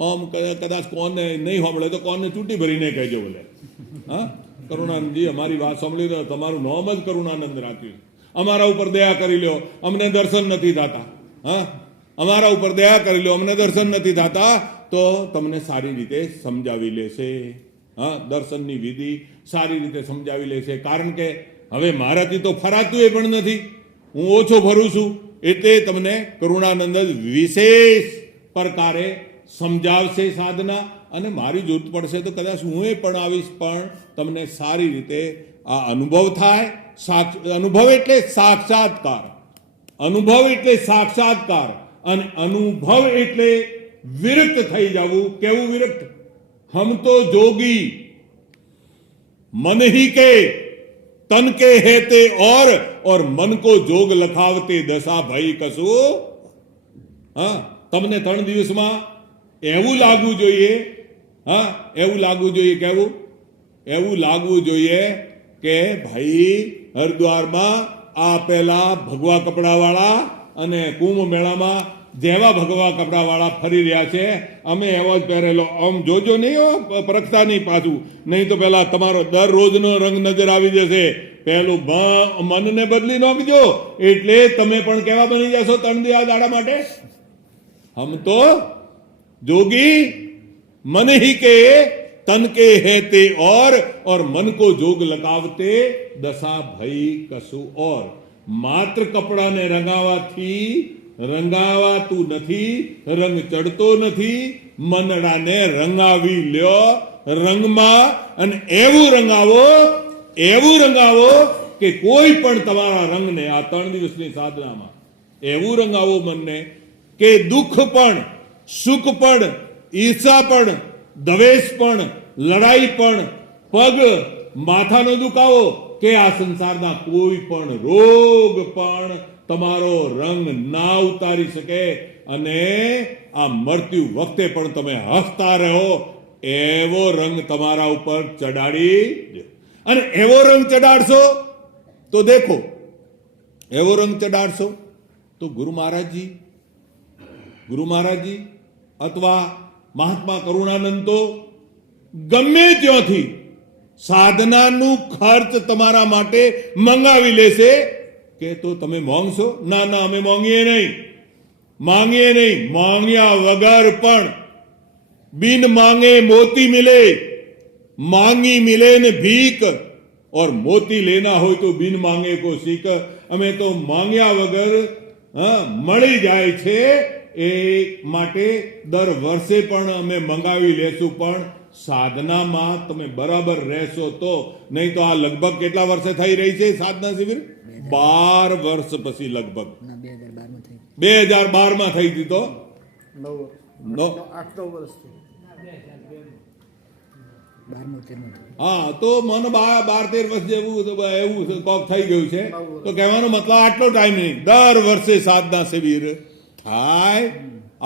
ઓમ કદાચ કોનને નહીં સાંભળે તો કોનને ચૂંટી ભરીને કહેજો બોલે, કરુણાનંદજી અમારી વાત સાંભળી રહ્યો, તમારું નામ જ કરુણાનંદ રાખ્યું, અમારા ઉપર દયા કરી લો, અમને દર્શન નથી થતા. અમારા ઉપર દયા કરી લો, અમને દર્શન નથી થતા. તો તમને સારી રીતે સમજાવી લેશે. દર્શનની વિધિ સારી રીતે સમજાવી લેશે. કારણ કે હવે મારાથી તો ફરાતું એ પણ નથી, હું ઓછો ભરું છું. એટલે તમને કરુણાનંદ વિશેષ પ્રકારે સમજાવશે સાધના. અને મારી જરૂર પડશે તો કદાચ હું પણ આવીશ, પણ તમને સારી રીતે આ અનુભવ થાય. અનુભવ એટલે સાક્ષાત્કાર, અનુભવ એટલે સાક્ષાત્કાર, અને અનુભવ એટલે વિરક્ત થઈ જવું. કેવું વિરક્ત? હમ તો જોગી मन ही के तन के हेते और मन को जोग लखावते दशा भाई कसो. તમને 3 દિવસમાં એવું લાગવું જોઈએ, હા એવું લાગવું જોઈએ, કેવું એવું લાગવું જોઈએ કે ભાઈ હરિદ્વારમાં આ પેલા ભગવા કપડાવાળા અને કુંભ મેળામાં જેવા ભગવા કપડાવાળા ફરી રહ્યા છે, અમે એવો જ પહેરેલો. આમ જોજો નહીં હો, પરખતા નહીં પાછું, નહીં તો પેલા તમારો દરરોજનો રંગ નજર આવી જશે. પેલું મનને બદલી નાખજો, એટલે તમે પણ કેવા બની જશો 3 દાડા માટે. હમ તો जोगी मन ही के तन के है ते और मन को जोग लगावते दशा भई कसु और. માત્ર કપડાને રંગાવાતું નથી, રંગ ચડતો નથી. મનડાને રંગાવી લ્યો રંગમાં, અને એવું રંગાવો કે કોઈ પણ તમારા રંગને આ 3 દિવસની સાધનામાં એવું રંગાવો મનને કે દુઃખ પણ, સુખ પણ, ઈર્ષા પણ, દ્વેષ પણ, લડાઈ પણ, પગ માથાનો દુખાવો કે આ સંસારના કોઈ પણ રોગ પણ તમારો રંગ ના ઉતારી શકે, અને આ મૃત્યુ વખતે પણ તમે હસતા રહો એવો રંગ તમારા ઉપર ચડાડી દે. અને એવો રંગ ચડાડશો તો દેખો, એવો રંગ ચડાડશો તો ગુરુ મહારાજજી અથવા મહાત્મા કરુણાનંદ તો ગમે ત્યાંથી સાધનાનું ખર્ચ તમારા માટે મંગાવી લેશે. કે તો તમે માંગશો? ના ના, અમે માંગીએ નહીં. માંગ્યા વગર પણ બિન માંગે મોતી મિલે, માંગી મિલે ને ભીખ, और મોતી લેના હોય તો બિન માંગે કો શીખ. અમે તો માંગ્યા વગર મળી જાય છે, એ માટે દર વર્ષે પણ અમે મંગાવી લેશું. પણ સાધનામાં તમે બરાબર રહેશો તો. નહીં તો આ લગભગ કેટલા વર્ષે થઈ રહી છે સાધના શિબિર? 12 વર્ષ પછી લગભગ 2012 માં થઈ હતી. તો 8-9 વર્ષ. હા, તો મને 12-13 વર્ષ જેવું એવું કોક થઈ ગયું છે. તો કહેવાનો મતલબ આટલો ટાઈમ નહીં, દર વર્ષે સાધના શિબિર થાય.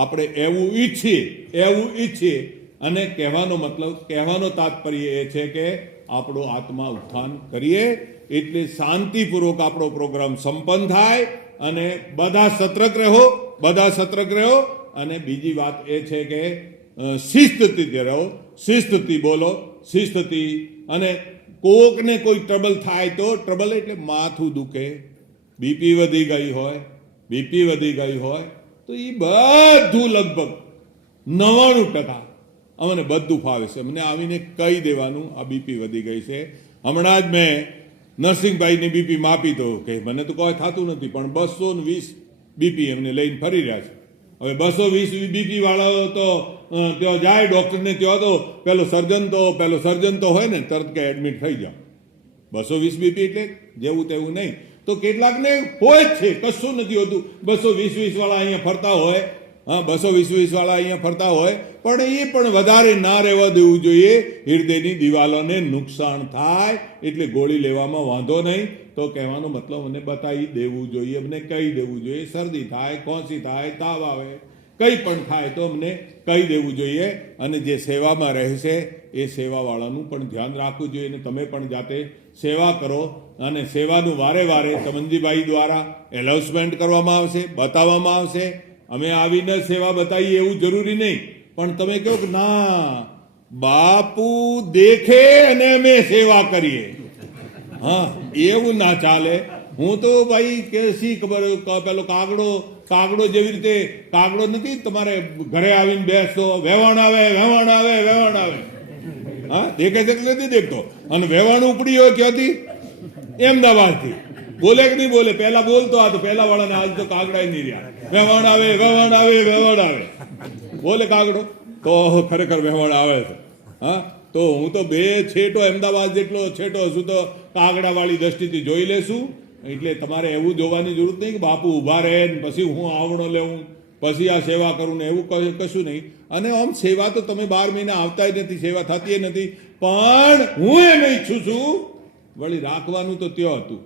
આપણે એવું ઈચ્છીએ અને કહેવાનો તાત્પર્ય એ છે કે આપણો આત્મા ઉત્થાન કરીએ, એટલે શાંતિપૂર્વક આપણો પ્રોગ્રામ સંપન્ન થાય. અને બધા સતર્ક રહો. અને બીજી વાત એ છે કે શિસ્તથી રહો, શિસ્તથી બોલો, શિસ્તથી. અને કોકને કોઈ ટ્રબલ થાય તો, ટ્રબલ એટલે માથું દુખે, બીપી વધી ગઈ હોય તો એ બધું લગભગ 99% અમને બધું ફાવે છે. મને આવીને કહી દેવાનું આ બીપી વધી ગઈ છે. હમણાં જ મેં નરસિંહભાઈની બીપી માપી, તો કે મને તો કોઈ થતું નથી, પણ 220 બીપી એમને લઈને ફરી રહ્યા છે. હવે 220 બીપી વાળો તો ત્યાં જાય ડોક્ટરને, ત્યાં તો પેલો સર્જન તો હોય ને, તરત કે એડમિટ થઈ જાવ. 220 બીપી એટલે જેવું તેવું નહીં. તો કેટલાકને હોય જ છે, કશું નથી હોતું. 220 વાળા અહીંયા ફરતા હોય, 220 વાળા અહીંયા ફરતા હોય, પણ એ પણ વધારે ના રહેવા દેવું જોઈએ. હૃદયની દિવાલોને નુકસાન થાય એટલે ગોળી લેવામાં વાંધો નહીં. તો કહેવાનો મતલબ મને બતાવી દેવું જોઈએ, અમને કહી દેવું જોઈએ. શરદી થાય, ખોંસી થાય, તાવ આવે, કંઈ પણ થાય તો અમને કહી દેવું જોઈએ. અને જે સેવામાં રહેશે એ સેવાવાળાનું પણ ધ્યાન રાખવું જોઈએ. અને તમે પણ જાતે સેવા કરો. અને સેવાનું વારે વારે ચમનજીભાઈ દ્વારા એનાઉન્સમેન્ટ કરવામાં આવશે, બતાવવામાં આવશે. અમે આવીને સેવા બતાવીએ એવું જરૂરી નહીં, પણ તમે કહો કે ના બાપુ દેખે અને અમે સેવા કરીએ, હા એવું ના ચાલે. હું તો ભાઈ કે શી ખબર, પેલો કાગડો જેવી રીતે, કાગડો નથી તમારે ઘરે આવીને બેસતો, વહેવાણ આવે, હા દેખે છે કે નથી દેખતો. અને વહેવાણ ઉપડી હોય ક્યાંથી? અમદાવાદથી. બોલે કે નહીં બોલે? પહેલા બોલતો આ તો પહેલા વાળાને, આજ તો કાગડા નહીં રહ્યા. વહેવાણ આવે. બોલે કાગડો તો ખરેખર વહેવાણ આવે છે. હા, તો હું તો 2 છેટો અમદાવાદ જેટલો છેટો હશું તો કાગડા વાળી દ્રષ્ટિથી જોઈ લેશું. એટલે તમારે એવું જોવાની જરૂર નહીં કે બાપુ ઊભા રહે ને પછી હું આવડો લેવું, પછી આ સેવા કરું ને, એવું કશું નહીં. અને આમ સેવા તો તમે 12 મહિના આવતાય નથી, સેવા થતી નથી. પણ હું એમ ઈચ્છું છું, વળી રાખવાનું તો ત્યાં હતું,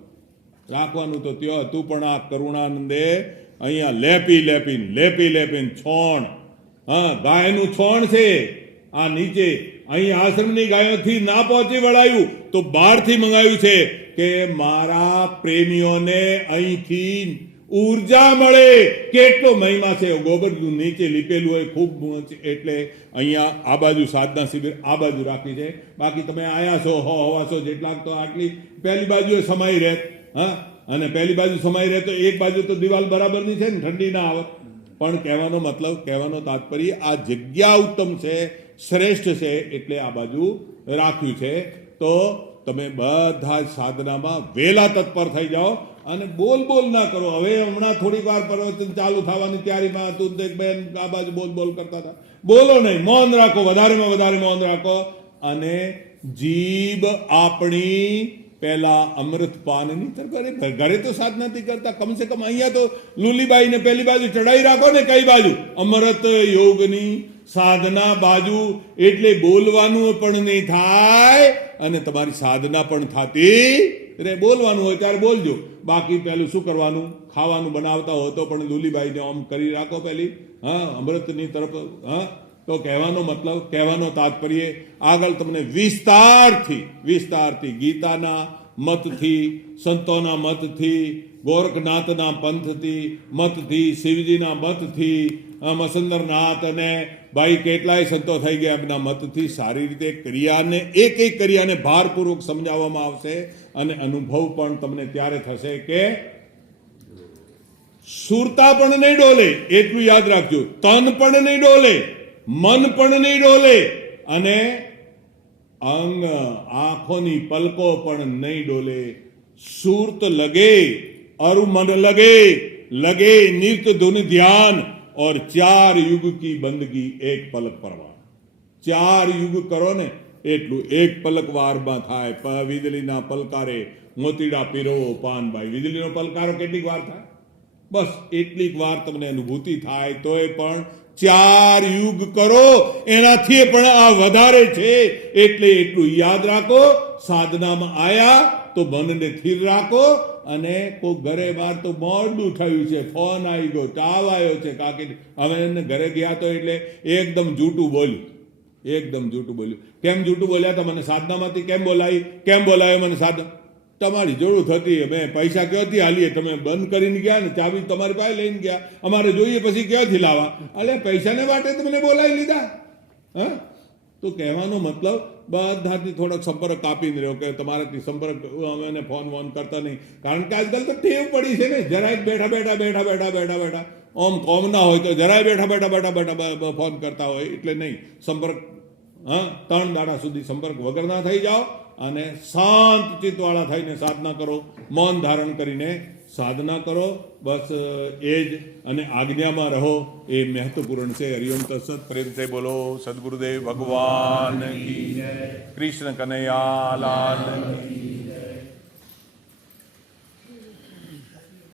પણ આ કરુણાનંદે અહીંયા લેપી છોણ હા, ગાયનું છોણ છે આ નીચે, અહીં આશ્રમની ગાયોથી ના પહોંચી વળાયું તો બહારથી મંગાવ્યું છે કે મારા પ્રેમીઓને અહીંથી ઉર્જા મળે. કેટલો મહિમા છે. ગોબરનું નીચે લીપેલું હોય ખૂબ, એટલે અહીંયા આ બાજુ સાધના શિબિર આ બાજુ રાખી છે. બાકી તમે આયા છો હવાસો જેટલા તો આટલી પહેલી બાજુ સમાઈ રહે. હા, અને પહેલી બાજુ સમાઈ રહે તો એક બાજુ તો દિવાલ બરાબરની છે ને, ઠંડી ના આવે. પણ કહેવાનો મતલબ, કહેવાનો તાત્પર્ય આ જગ્યા ઉત્તમ છે, શ્રેષ્ઠ છે, એટલે આ બાજુ રાખ્યું છે. તો તમે બધા જ સાધનામાં વહેલા તત્પર થઈ જાઓ અને બોલ ના કરો. હવે હમણાં થોડીક વાર પ્રવચન ચાલુ થવાની તૈયારીમાં તું બેન આ બાજુ બોલ કરતા હતા. બોલો નહીં, મૌન રાખો, વધારેમાં વધારે મૌન રાખો. અને જીભ આપણી પહેલા અમૃતપાનની તરફ, ઘરે તો સાધના નથી કરતા, કમસે કમ અહીંયા તો લુલીબાઈને પહેલી બાજુ ચડાવી રાખો ને. કઈ બાજુ? અમૃત યોગની સાધના બાજુ. એટલે બોલવાનું પણ નહીં થાય અને તમારી સાધના પણ થતી રે. બોલવાનું હોય ત્યારે બોલજો, બાકી પેલું શું કરવાનું, ખાવાનું બનાવતા હોય તો પણ લુલીબાઈને આમ કરી રાખો પહેલી, હા, અમૃતની તરફ. હા, તો કહેવાનો મતલબ, કહેવાનો તાત્પર્ય આગળ તમને વિસ્તારથી ગીતાના મતથી, સંતોના મતથી, ગોરખનાથના પંથથી મતથી, શિવજીના મતથી, મસંદરનાથ અને ભાઈ કેટલાય સંતો થઈ ગયા એમના મતથી સારી રીતે ક્રિયાને, એક ક્રિયાને ભારપૂર્વક સમજાવવામાં આવશે. અને અનુભવ પણ તમને ત્યારે થશે કે સુરતા પણ નહીં ડોલે, એટલું યાદ રાખજો. તન પણ નહીં ડોલે, મન પણ નહીં ડોલે, અને અંગ આંખોની પલકો પણ નહીં ડોલે. સુરત લગે और मन लगे नित्य धुन ध्यान और 4 युग की बंदगी एक पलक परवान. 4 युग કરો ને એટલું એક પલક વારમાં થાય. વીજળીના પલકારે મોતીડા પીરવો પાનભાઈ, વીજળીનો પલકારો કેટલીક વાર થાય? બસ એટલીક વાર તમને અનુભૂતિ થાય. તોય પણ 4 યુગ કરો, એનાથી પણ આ વધારે છે. એટલે એટલું યાદ રાખો. સાધનામાં આયા તો મનને સ્થિર રાખો. અને કોઈ ઘરે બાર તો મોડું થયું છે, ફોન આવી ગયો, તાવ આવ્યો છે, કાકી હવે એને ઘરે ગયા તો એટલે એકદમ જૂઠું બોલ્યું. કેમ જૂઠું બોલ્યા? તો મને સાધનામાંથી કેમ બોલાયો મને સાધના? તમારી જરૂર થતી, મેં પૈસા ક્યાંથી હાલીએ, તમે બંધ કરીને ગયા ને, ચાવી તમારી પાસે લઈને ગયા, અમારે જોઈએ પછી ક્યાંથી લાવવા? અલે પૈસાને માટે તમને બોલાવી લીધા. હા, તો કહેવાનો મતલબ બધાથી થોડોક સંપર્ક કાપીને રહ્યો કે તમારાથી સંપર્ક, અમે ફોન કરતા નહીં. કારણ કે આજકાલ તો ટેવ પડી છે ને, જરાય બેઠા ઓમ કોમ ના હોય તો જરાય બેઠા ફોન કરતા હોય. એટલે નહીં, સંપર્ક, હા, 3 દાડા સુધી સંપર્ક વગર ના થઈ જાઓ અને શાંત ચિત્તવાળા થઈને સાધના કરો, મૌન ધારણ કરીને સાધના કરો. બસ એ જ. અને આજ્ઞામાં રહો, એ મહત્વપૂર્ણ છે. હરિઓમ તત્સત. પ્રેમથી બોલો સદગુરુદેવ ભગવાન કી જય. કૃષ્ણ કનૈયા લાલ.